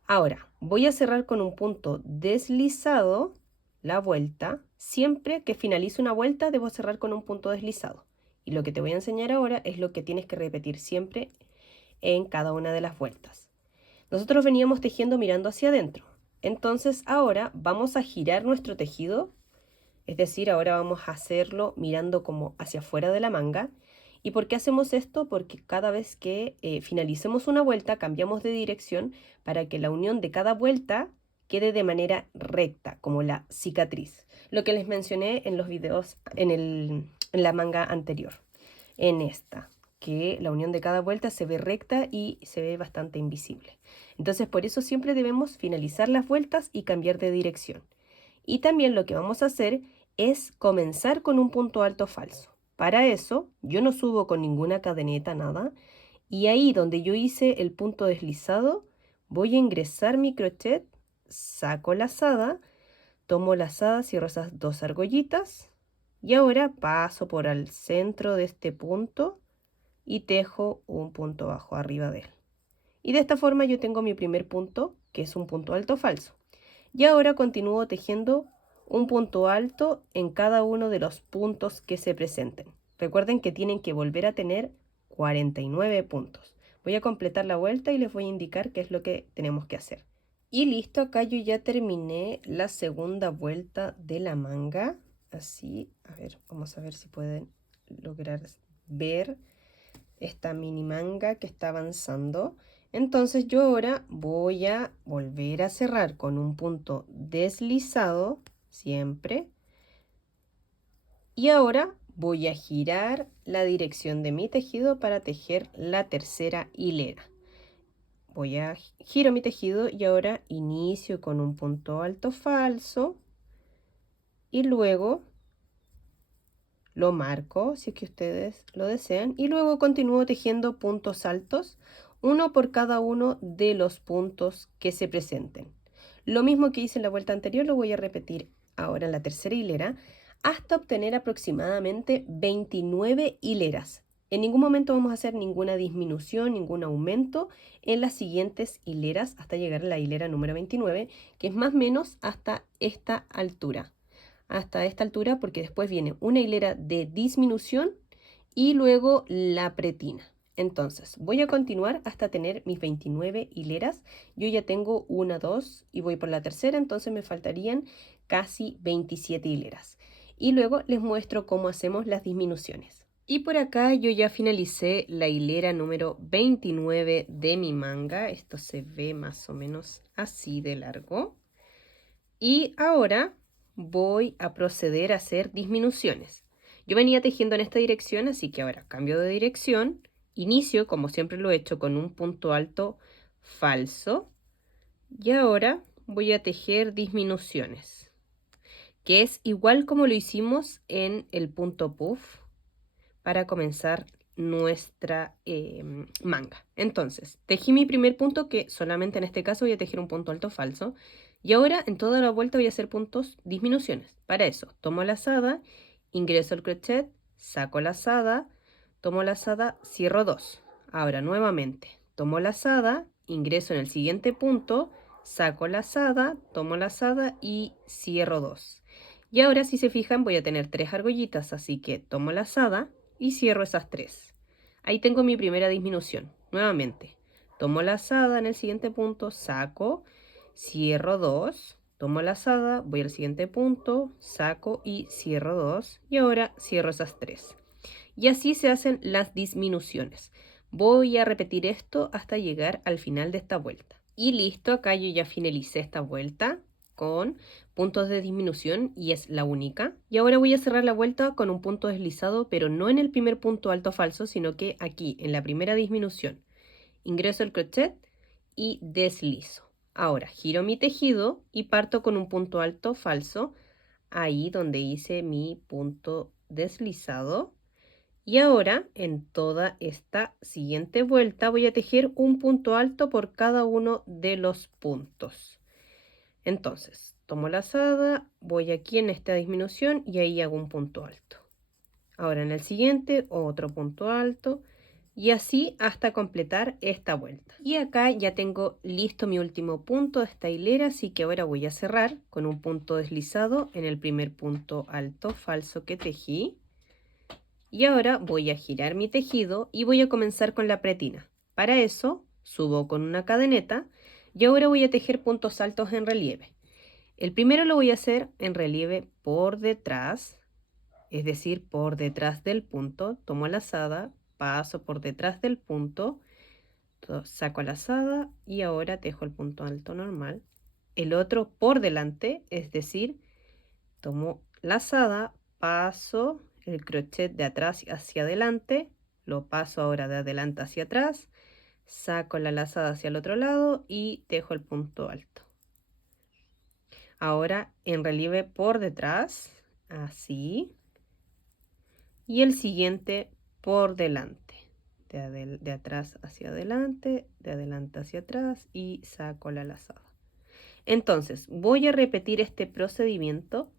Ahora, voy a cerrar con un punto deslizado la vuelta. Siempre que finalice una vuelta, debo cerrar con un punto deslizado. Y lo que te voy a enseñar ahora es lo que tienes que repetir siempre en cada una de las vueltas. Nosotros veníamos tejiendo mirando hacia adentro. Entonces ahora vamos a girar nuestro tejido. Es decir, ahora vamos a hacerlo mirando como hacia afuera de la manga. ¿Y por qué hacemos esto? Porque cada vez que finalicemos una vuelta cambiamos de dirección para que la unión de cada vuelta quede de manera recta, como la cicatriz. Lo que les mencioné en los videos, en la manga anterior. En esta, que la unión de cada vuelta se ve recta y se ve bastante invisible. Entonces por eso siempre debemos finalizar las vueltas y cambiar de dirección. Y también lo que vamos a hacer es comenzar con un punto alto falso. Para eso yo no subo con ninguna cadeneta, nada. Y ahí donde yo hice el punto deslizado, voy a ingresar mi crochet, saco lazada, tomo lazada, cierro esas dos argollitas y ahora paso por el centro de este punto y tejo un punto bajo arriba de él. Y de esta forma yo tengo mi primer punto, que es un punto alto falso. Y ahora continúo tejiendo un punto alto en cada uno de los puntos que se presenten. Recuerden que tienen que volver a tener 49 puntos. Voy a completar la vuelta y les voy a indicar qué es lo que tenemos que hacer. Y listo, acá yo ya terminé la segunda vuelta de la manga. Así, a ver, vamos a ver si pueden lograr ver esta mini manga que está avanzando. Entonces yo ahora voy a volver a cerrar con un punto deslizado, siempre. Y ahora voy a girar la dirección de mi tejido para tejer la tercera hilera. Giro mi tejido y ahora inicio con un punto alto falso y luego lo marco si es que ustedes lo desean y luego continúo tejiendo puntos altos, uno por cada uno de los puntos que se presenten. Lo mismo que hice en la vuelta anterior lo voy a repetir ahora en la tercera hilera hasta obtener aproximadamente 29 hileras. En ningún momento vamos a hacer ninguna disminución, ningún aumento en las siguientes hileras hasta llegar a la hilera número 29, que es más o menos hasta esta altura. Hasta esta altura porque después viene una hilera de disminución y luego la pretina. Entonces voy a continuar hasta tener mis 29 hileras. Yo ya tengo 1, 2 y voy por la tercera, entonces me faltarían casi 27 hileras. Y luego les muestro cómo hacemos las disminuciones. Y por acá yo ya finalicé la hilera número 29 de mi manga. Esto se ve más o menos así de largo. Y ahora voy a proceder a hacer disminuciones. Yo venía tejiendo en esta dirección, así que ahora cambio de dirección. Inicio, como siempre lo he hecho, con un punto alto falso. Y ahora voy a tejer disminuciones, que es igual como lo hicimos en el punto puff para comenzar nuestra manga. Entonces, tejí mi primer punto, que solamente en este caso voy a tejer un punto alto falso. Y ahora en toda la vuelta voy a hacer puntos disminuciones. Para eso, tomo lazada, ingreso el crochet, saco lazada, tomo lazada, cierro 2. Ahora nuevamente, tomo lazada, ingreso en el siguiente punto, saco lazada, tomo lazada y cierro 2. Y ahora si se fijan voy a tener 3 argollitas, así que tomo lazada y cierro esas 3. Ahí tengo mi primera disminución. Nuevamente, tomo lazada en el siguiente punto, saco, cierro 2, tomo lazada, voy al siguiente punto, saco y cierro 2 y ahora cierro esas 3. Y así se hacen las disminuciones. Voy a repetir esto hasta llegar al final de esta vuelta. Y listo, acá yo ya finalicé esta vuelta con puntos de disminución y es la única. Y ahora voy a cerrar la vuelta con un punto deslizado, pero no en el primer punto alto falso, sino que aquí en la primera disminución. Ingreso el crochet y deslizo. Ahora giro mi tejido y parto con un punto alto falso ahí donde hice mi punto deslizado. Y ahora en toda esta siguiente vuelta voy a tejer un punto alto por cada uno de los puntos. Entonces tomo lazada, voy aquí en esta disminución y ahí hago un punto alto. Ahora en el siguiente otro punto alto y así hasta completar esta vuelta. Y acá ya tengo listo mi último punto de esta hilera, así que ahora voy a cerrar con un punto deslizado en el primer punto alto falso que tejí. Y ahora voy a girar mi tejido y voy a comenzar con la pretina. Para eso subo con una cadeneta y ahora voy a tejer puntos altos en relieve. El primero lo voy a hacer en relieve por detrás, es decir, por detrás del punto. Tomo lazada, paso por detrás del punto, saco lazada y ahora tejo el punto alto normal el otro por delante, es decir, tomo lazada, paso el crochet de atrás hacia adelante, lo paso ahora de adelante hacia atrás, saco la lazada hacia el otro lado y dejo el punto alto. Ahora en relieve por detrás, así, y el siguiente por delante, de atrás hacia adelante, de adelante hacia atrás y saco la lazada. Entonces voy a repetir este procedimiento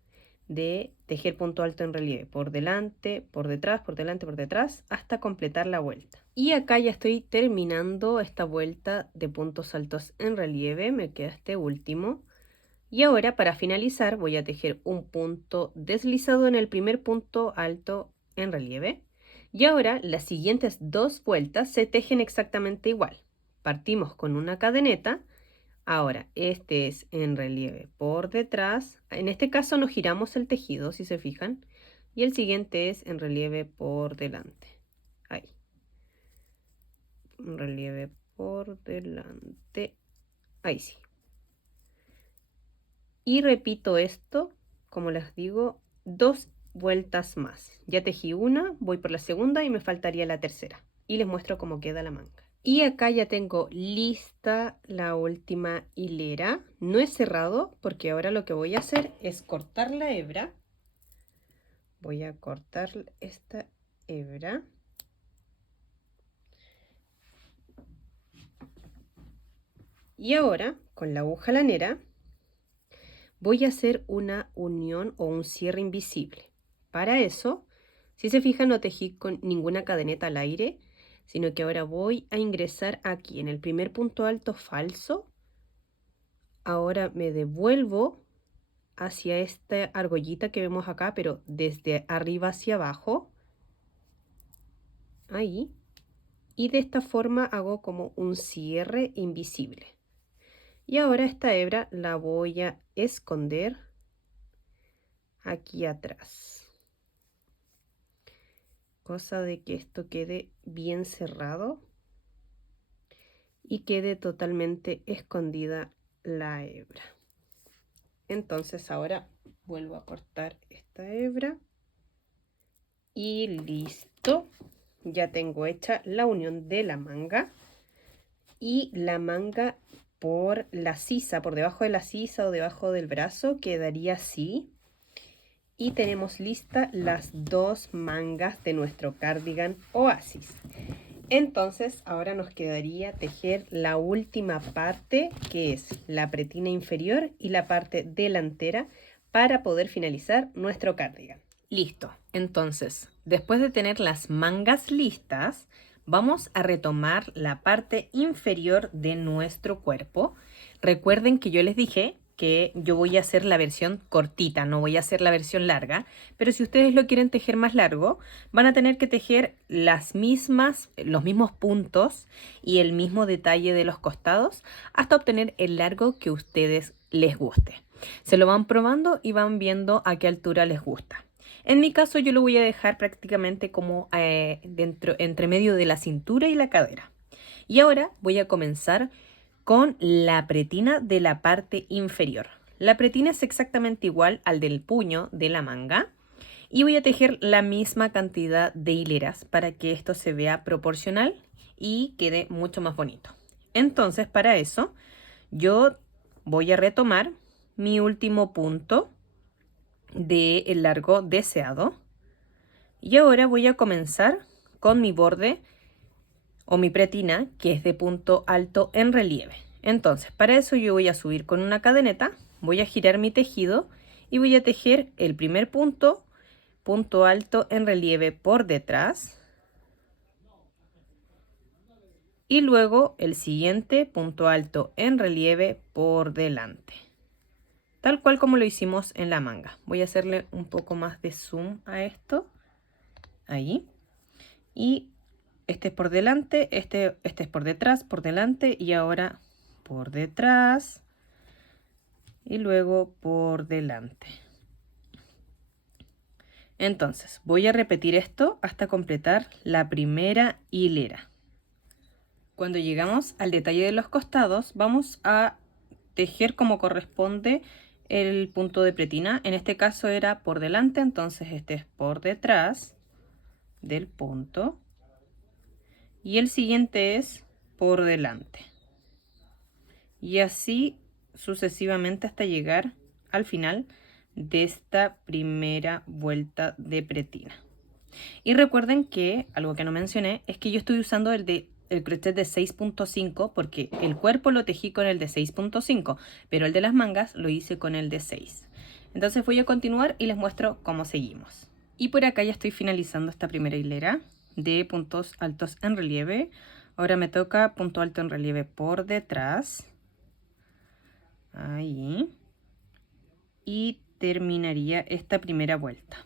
de tejer punto alto en relieve por delante, por detrás, por delante, por detrás, hasta completar la vuelta. Y acá ya estoy terminando esta vuelta de puntos altos en relieve, me queda este último. Y ahora para finalizar voy a tejer un punto deslizado en el primer punto alto en relieve. Y ahora las siguientes dos vueltas se tejen exactamente igual. Partimos con una cadeneta. Ahora, este es en relieve por detrás. En este caso no giramos el tejido, si se fijan. Y el siguiente es en relieve por delante. Ahí. En relieve por delante. Ahí sí. Y repito esto, como les digo, dos vueltas más. Ya tejí una, voy por la segunda y me faltaría la tercera. Y les muestro cómo queda la manga. Y acá ya tengo lista la última hilera. No he cerrado porque ahora lo que voy a hacer es cortar la hebra. Voy a cortar esta hebra. Y ahora, con la aguja lanera, voy a hacer una unión o un cierre invisible. Para eso, si se fijan, no tejí con ninguna cadeneta al aire, sino que ahora voy a ingresar aquí en el primer punto alto falso. Ahora me devuelvo hacia esta argollita que vemos acá, pero desde arriba hacia abajo. Ahí. Y de esta forma hago como un cierre invisible. Y ahora esta hebra la voy a esconder aquí atrás. Cosa de que esto quede bien cerrado y quede totalmente escondida la hebra. Entonces ahora vuelvo a cortar esta hebra y listo. Ya tengo hecha la unión de la manga y la manga por la sisa, por debajo de la sisa o debajo del brazo quedaría así. Y tenemos listas las dos mangas de nuestro cardigan Oasis. Entonces ahora nos quedaría tejer la última parte, que es la pretina inferior y la parte delantera, para poder finalizar nuestro cardigan. Listo. Entonces, después de tener las mangas listas, vamos a retomar la parte inferior de nuestro cuerpo. Recuerden que yo les dije que yo voy a hacer la versión cortita, no voy a hacer la versión larga, pero si ustedes lo quieren tejer más largo, van a tener que tejer los mismos puntos y el mismo detalle de los costados hasta obtener el largo que a ustedes les guste. Se lo van probando y van viendo a qué altura les gusta. En mi caso yo lo voy a dejar prácticamente como entre medio de la cintura y la cadera. Y ahora voy a comenzar con la pretina de la parte inferior. La pretina es exactamente igual al del puño de la manga y voy a tejer la misma cantidad de hileras para que esto se vea proporcional y quede mucho más bonito. Entonces para eso yo voy a retomar mi último punto del largo deseado y ahora voy a comenzar con mi borde o mi pretina, que es de punto alto en relieve. Entonces para eso yo voy a subir con una cadeneta, voy a girar mi tejido y voy a tejer el primer punto alto en relieve por detrás y luego el siguiente punto alto en relieve por delante, tal cual como lo hicimos en la manga. Voy a hacerle un poco más de zoom a esto, ahí, y este es por delante, este es por detrás, por delante y ahora por detrás y luego por delante. Entonces voy a repetir esto hasta completar la primera hilera. Cuando llegamos al detalle de los costados vamos a tejer como corresponde el punto de pretina. En este caso era por delante, entonces este es por detrás del punto. Y el siguiente es por delante. Y así sucesivamente hasta llegar al final de esta primera vuelta de pretina. Y recuerden que algo que no mencioné es que yo estoy usando el crochet de 6.5 porque el cuerpo lo tejí con el de 6.5, pero el de las mangas lo hice con el de 6. Entonces voy a continuar y les muestro cómo seguimos. Y por acá ya estoy finalizando esta primera hilera de puntos altos en relieve. Ahora me toca punto alto en relieve por detrás. Ahí. Y terminaría esta primera vuelta.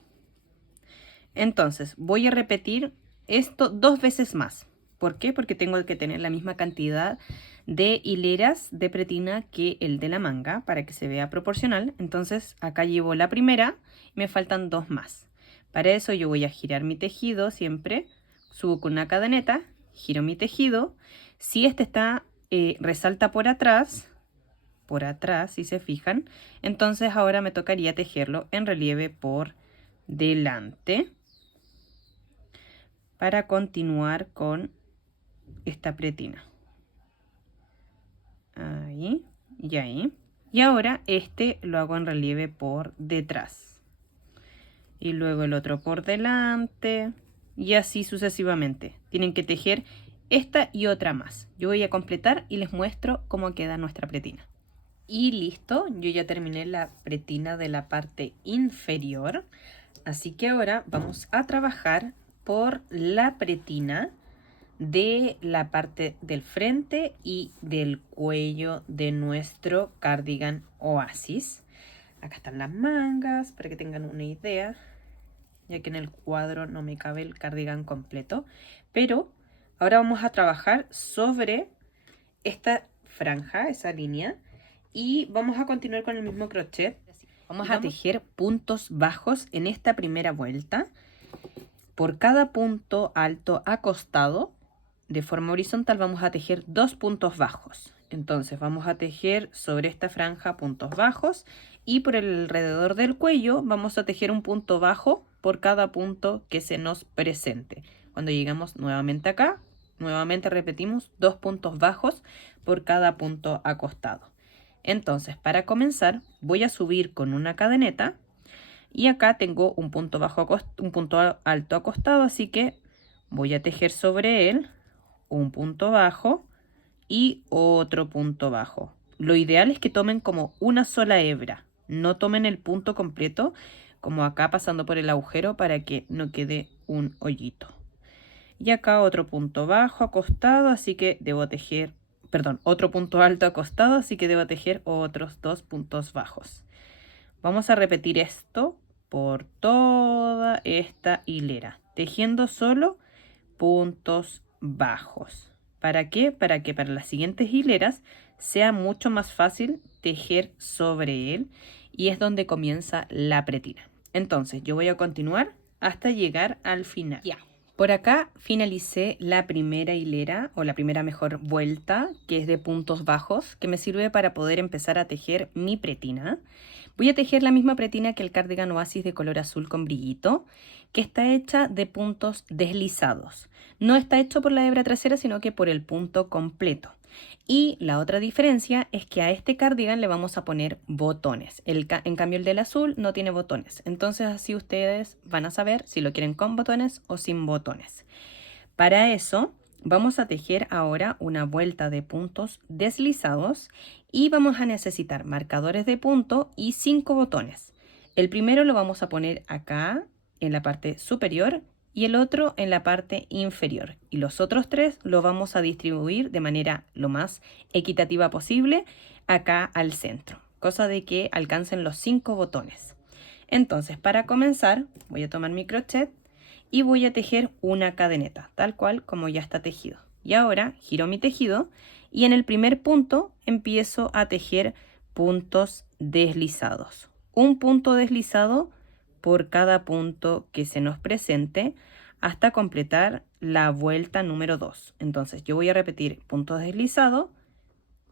Entonces voy a repetir esto 2 veces más. ¿Por qué? Porque tengo que tener la misma cantidad de hileras de pretina que el de la manga para que se vea proporcional. Entonces acá llevo la primera y me faltan 2 más. Para eso yo voy a girar mi tejido siempre. Subo con una cadeneta, giro mi tejido. Si este está resalta por atrás, si se fijan, entonces ahora me tocaría tejerlo en relieve por delante para continuar con esta pretina. Ahí y ahí. Y ahora este lo hago en relieve por detrás. Y luego el otro por delante. Y así sucesivamente. Tienen que tejer esta y otra más. Yo voy a completar y les muestro cómo queda nuestra pretina. Y listo, yo ya terminé la pretina de la parte inferior. Así que ahora vamos a trabajar por la pretina de la parte del frente y del cuello de nuestro cardigan Oasis. Acá están las mangas para que tengan una idea, ya que en el cuadro no me cabe el cardigan completo. Pero ahora vamos a trabajar sobre esta franja, esa línea, y vamos a continuar con el mismo crochet. Vamos a tejer puntos bajos en esta primera vuelta. Por cada punto alto acostado, de forma horizontal, vamos a tejer 2 puntos bajos. Entonces vamos a tejer sobre esta franja puntos bajos y por el alrededor del cuello vamos a tejer un punto bajo por cada punto que se nos presente. Cuando llegamos nuevamente acá, nuevamente repetimos 2 puntos bajos por cada punto acostado. Entonces, para comenzar, voy a subir con una cadeneta y acá tengo un punto bajo, un punto alto acostado, así que voy a tejer sobre él un punto bajo y otro punto bajo. Lo ideal es que tomen como una sola hebra, no tomen el punto completo como acá pasando por el agujero para que no quede un hoyito. Y acá otro punto bajo acostado, así que debo tejer, perdón, otro punto alto acostado, así que debo tejer otros 2 puntos bajos. Vamos a repetir esto por toda esta hilera, tejiendo solo puntos bajos. ¿Para qué? Para que para las siguientes hileras sea mucho más fácil tejer sobre él y es donde comienza la pretina. Entonces yo voy a continuar hasta llegar al final. Ya. Por acá finalicé la primera hilera o la primera mejor vuelta, que es de puntos bajos, que me sirve para poder empezar a tejer mi pretina. Voy a tejer la misma pretina que el cardigan Oasis de color azul con brillito, que está hecha de puntos deslizados. No está hecho por la hebra trasera, sino que por el punto completo. Y la otra diferencia es que a este cardigan le vamos a poner botones. En cambio el del azul no tiene botones. Entonces así ustedes van a saber si lo quieren con botones o sin botones. Para eso vamos a tejer ahora una vuelta de puntos deslizados y vamos a necesitar marcadores de punto y 5 botones. El primero lo vamos a poner acá en la parte superior y el otro en la parte inferior. Y los otros 3 los vamos a distribuir de manera lo más equitativa posible acá al centro, cosa de que alcancen los 5 botones. Entonces, para comenzar, voy a tomar mi crochet y voy a tejer una cadeneta, tal cual como ya está tejido. Y ahora giro mi tejido y en el primer punto empiezo a tejer puntos deslizados. Un punto deslizado por cada punto que se nos presente hasta completar la vuelta número 2. Entonces yo voy a repetir punto deslizado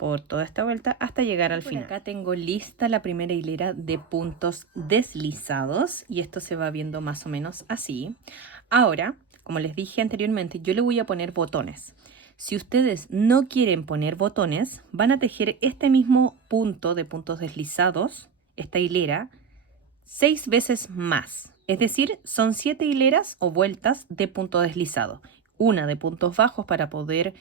por toda esta vuelta hasta llegar al final. Acá tengo lista la primera hilera de puntos deslizados y esto se va viendo más o menos así. Ahora, como les dije anteriormente, yo le voy a poner botones. Si ustedes no quieren poner botones, van a tejer este mismo punto de puntos deslizados, esta hilera, 6 veces más. Es decir, son 7 hileras o vueltas de punto deslizado. Una de puntos bajos para poder,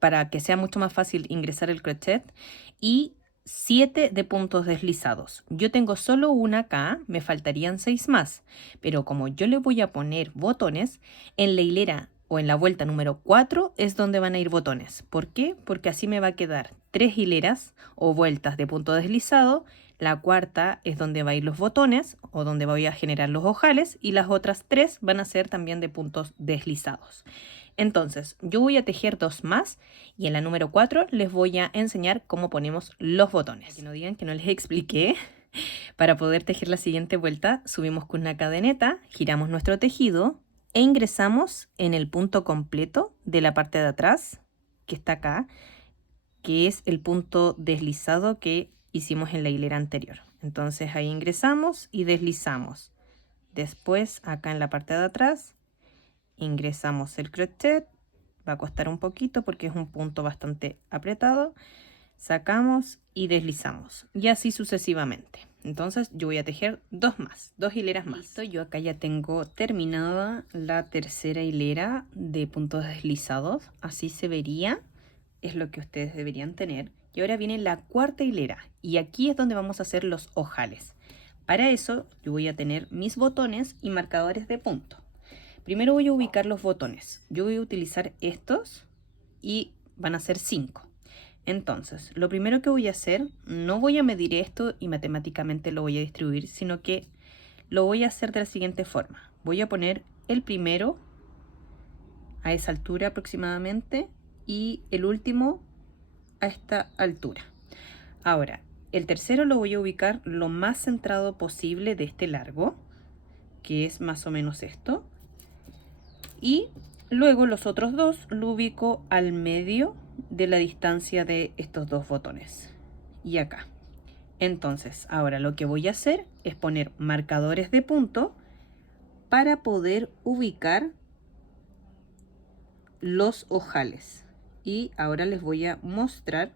para que sea mucho más fácil ingresar el crochet, y 7 de puntos deslizados. Yo tengo solo una acá, me faltarían 6 más, pero como yo le voy a poner botones, en la hilera o en la vuelta número 4 es donde van a ir botones. ¿Por qué? Porque así me va a quedar 3 hileras o vueltas de punto deslizado. La cuarta es donde va a ir los botones o donde voy a generar los ojales, y las otras 3 van a ser también de puntos deslizados. Entonces, yo voy a tejer 2 más y en la número 4 les voy a enseñar cómo ponemos los botones. Que no digan que no les expliqué. Para poder tejer la siguiente vuelta, subimos con una cadeneta, giramos nuestro tejido e ingresamos en el punto completo de la parte de atrás, que está acá, que es el punto deslizado que hicimos en la hilera anterior. Entonces ahí ingresamos y deslizamos. Después acá en la parte de atrás ingresamos el crochet, va a costar un poquito porque es un punto bastante apretado, sacamos y deslizamos, y así sucesivamente. Entonces yo voy a tejer 2 más, 2 hileras más. Listo, yo acá ya tengo terminada la tercera hilera de puntos deslizados, así se vería, es lo que ustedes deberían tener. Y ahora viene la cuarta hilera y aquí es donde vamos a hacer los ojales. Para eso yo voy a tener mis botones y marcadores de punto. Primero voy a ubicar los botones. Yo voy a utilizar estos y van a ser 5. Entonces, lo primero que voy a hacer, no voy a medir esto y matemáticamente lo voy a distribuir, sino que lo voy a hacer de la siguiente forma. Voy a poner el primero a esa altura aproximadamente y el último a esta altura. Ahora, el tercero lo voy a ubicar lo más centrado posible de este largo, que es más o menos esto. Y luego los otros dos lo ubico al medio de la distancia de estos dos botones. Y acá. Entonces, ahora lo que voy a hacer es poner marcadores de punto para poder ubicar los ojales. Y ahora les voy a mostrar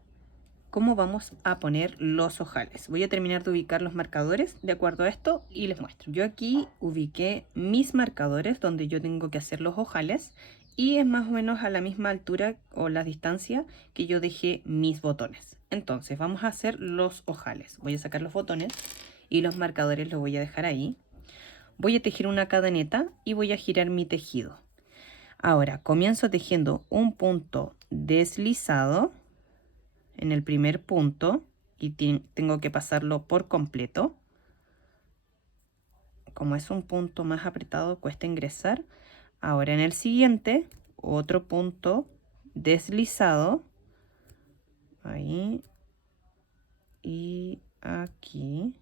cómo vamos a poner los ojales. Voy a terminar de ubicar los marcadores de acuerdo a esto y les muestro. Yo aquí ubiqué mis marcadores donde yo tengo que hacer los ojales y es más o menos a la misma altura o la distancia que yo dejé mis botones. Entonces vamos a hacer los ojales. Voy a sacar los botones y los marcadores los voy a dejar ahí. Voy a tejer una cadeneta y voy a girar mi tejido. Ahora comienzo tejiendo un punto deslizado en el primer punto y tengo que pasarlo por completo. Como es un punto más apretado, cuesta ingresar. Ahora en el siguiente, otro punto deslizado. Ahí. Y aquí.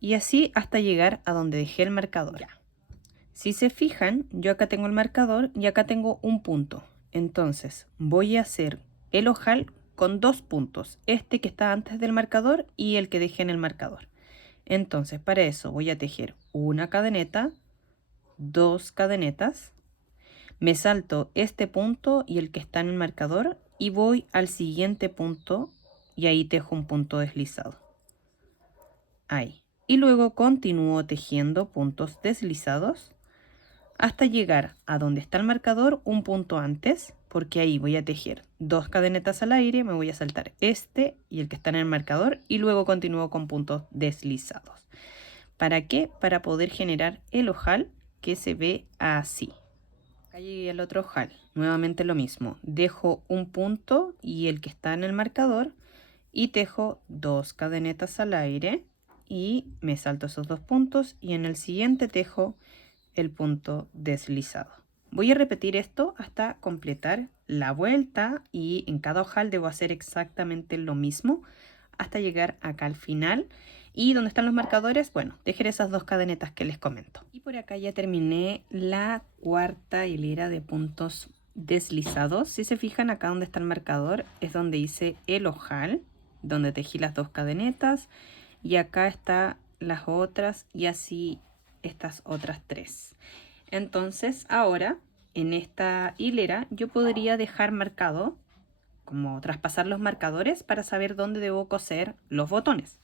Y así hasta llegar a donde dejé el marcador. Ya. Si se fijan, yo acá tengo el marcador y acá tengo un punto. Entonces voy a hacer el ojal con 2 puntos, este que está antes del marcador y el que dejé en el marcador. Entonces para eso voy a tejer una cadeneta, 2 cadenetas, me salto este punto y el que está en el marcador y voy al siguiente punto y ahí tejo un punto deslizado. Ahí. Y luego continúo tejiendo puntos deslizados hasta llegar a donde está el marcador un punto antes, porque ahí voy a tejer 2 cadenetas al aire, me voy a saltar este y el que está en el marcador y luego continúo con puntos deslizados. ¿Para qué? Para poder generar el ojal que se ve así. Acá llegué al otro ojal, nuevamente lo mismo, dejo un punto y el que está en el marcador y tejo 2 cadenetas al aire y me salto esos 2 puntos y en el siguiente tejo el punto deslizado. Voy a repetir esto hasta completar la vuelta y en cada ojal debo hacer exactamente lo mismo hasta llegar acá al final. Y donde están los marcadores, bueno, tejer esas 2 cadenetas que les comento. Y por acá ya terminé la cuarta hilera de puntos deslizados. Si se fijan acá donde está el marcador es donde hice el ojal, donde tejí las 2 cadenetas, y acá está las otras y así estas otras 3. Entonces ahora en esta hilera yo podría dejar marcado, como traspasar los marcadores para saber dónde debo coser los botones.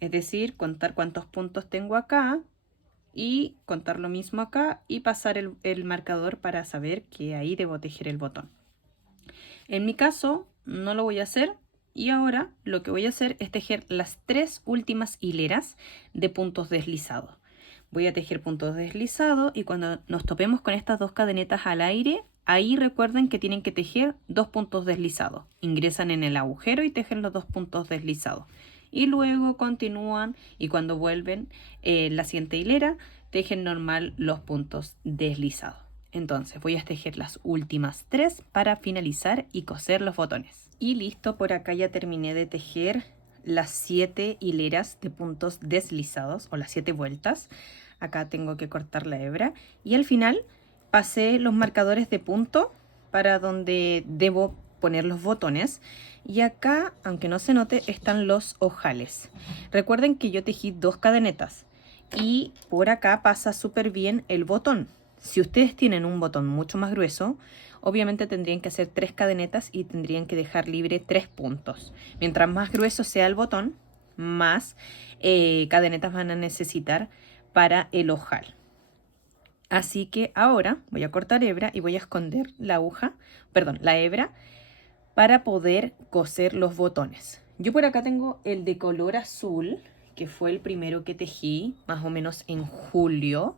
Es decir, contar cuántos puntos tengo acá y contar lo mismo acá y pasar el marcador para saber que ahí debo tejer el botón. En mi caso no lo voy a hacer y ahora lo que voy a hacer es tejer las 3 últimas hileras de puntos deslizados. Voy a tejer puntos deslizados y cuando nos topemos con estas 2 cadenetas al aire, ahí recuerden que tienen que tejer 2 puntos deslizados. Ingresan en el agujero y tejen los 2 puntos deslizados. Y luego continúan y cuando vuelven la siguiente hilera, tejen normal los puntos deslizados. Entonces voy a tejer las últimas 3 para finalizar y coser los botones. Y listo, por acá ya terminé de tejer las 7 hileras de puntos deslizados o las 7 vueltas. Acá tengo que cortar la hebra y al final pasé los marcadores de punto para donde debo poner los botones. Y acá, aunque no se note, están los ojales. Recuerden que yo tejí 2 cadenetas y por acá pasa súper bien el botón. Si ustedes tienen un botón mucho más grueso, obviamente tendrían que hacer 3 cadenetas y tendrían que dejar libre 3 puntos. Mientras más grueso sea el botón, más cadenetas van a necesitar para el ojal. Así que ahora voy a cortar hebra y voy a esconder la hebra para poder coser los botones. Yo por acá tengo el de color azul, que fue el primero que tejí más o menos en julio.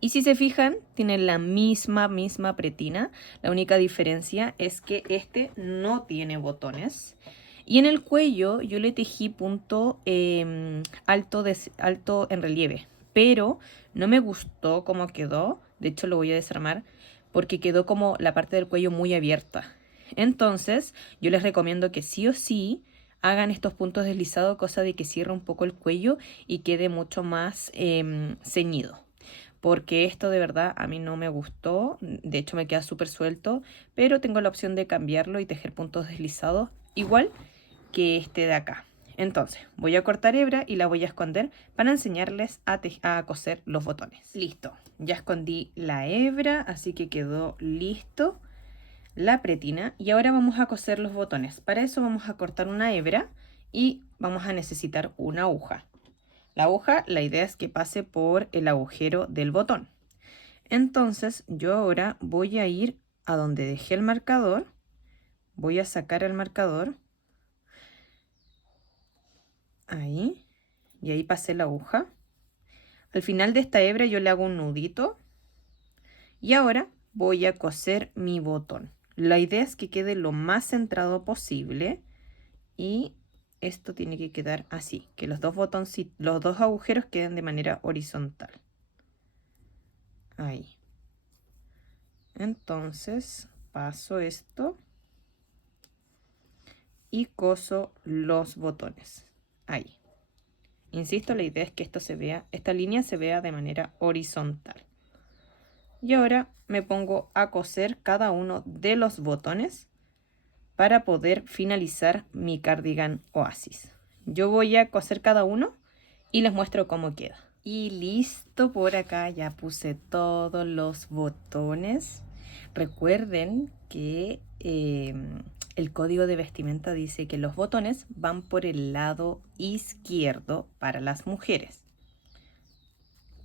Y si se fijan, tiene la misma pretina. La única diferencia es que este no tiene botones. Y en el cuello yo le tejí punto alto en relieve. Pero no me gustó cómo quedó. De hecho lo voy a desarmar porque quedó como la parte del cuello muy abierta. Entonces yo les recomiendo que sí o sí hagan estos puntos deslizados, cosa de que cierre un poco el cuello y quede mucho más ceñido. Porque esto de verdad a mí no me gustó, de hecho me queda súper suelto, pero tengo la opción de cambiarlo y tejer puntos deslizados igual que este de acá. Entonces voy a cortar hebra y la voy a esconder para enseñarles a coser los botones. Listo, ya escondí la hebra, así que quedó listo la pretina y ahora vamos a coser los botones. Para eso vamos a cortar una hebra y vamos a necesitar una aguja. La aguja, la idea es que pase por el agujero del botón. Entonces yo ahora voy a ir a donde dejé el marcador, voy a sacar el marcador, ahí, y ahí pasé la aguja. Al final de esta hebra yo le hago un nudito y ahora voy a coser mi botón. La idea es que quede lo más centrado posible y esto tiene que quedar así, que los dos agujeros queden de manera horizontal. Ahí. Entonces paso esto y coso los botones. Ahí. Insisto, la idea es que esta línea se vea de manera horizontal. Y ahora me pongo a coser cada uno de los botones para poder finalizar mi cardigan Oasis. Yo voy a coser cada uno y les muestro cómo queda. Y listo, por acá ya puse todos los botones. Recuerden que el código de vestimenta dice que los botones van por el lado izquierdo para las mujeres,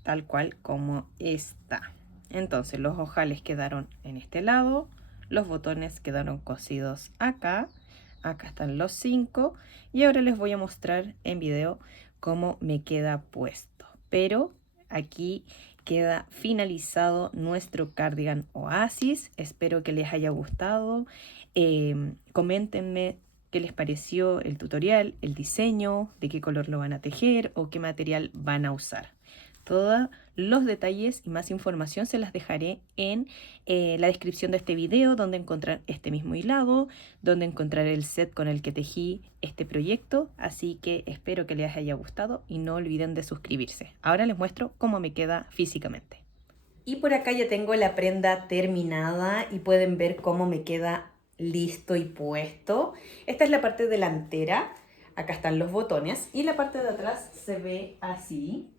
tal cual como está. Entonces los ojales quedaron en este lado, los botones quedaron cosidos acá, acá están los 5 y ahora les voy a mostrar en video cómo me queda puesto. Pero aquí queda finalizado nuestro cardigan Oasis. Espero que les haya gustado. Coméntenme qué les pareció el tutorial, el diseño, de qué color lo van a tejer o qué material van a usar. Todos los detalles y más información se las dejaré en la descripción de este video, donde encontrar este mismo hilado, donde encontrar el set con el que tejí este proyecto. Así que espero que les haya gustado y no olviden de suscribirse. Ahora les muestro cómo me queda físicamente. Y por acá ya tengo la prenda terminada y pueden ver cómo me queda listo y puesto. Esta es la parte delantera. Acá están los botones y la parte de atrás se ve así.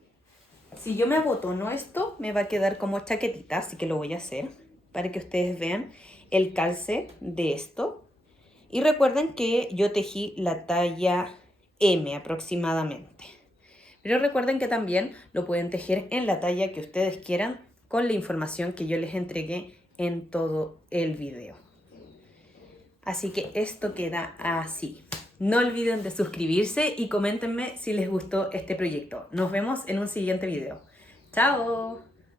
Si yo me abotono esto, me va a quedar como chaquetita, así que lo voy a hacer para que ustedes vean el calce de esto. Y recuerden que yo tejí la talla M aproximadamente. Pero recuerden que también lo pueden tejer en la talla que ustedes quieran con la información que yo les entregué en todo el video. Así que esto queda así. No olviden de suscribirse y coméntenme si les gustó este proyecto. Nos vemos en un siguiente video. ¡Chao!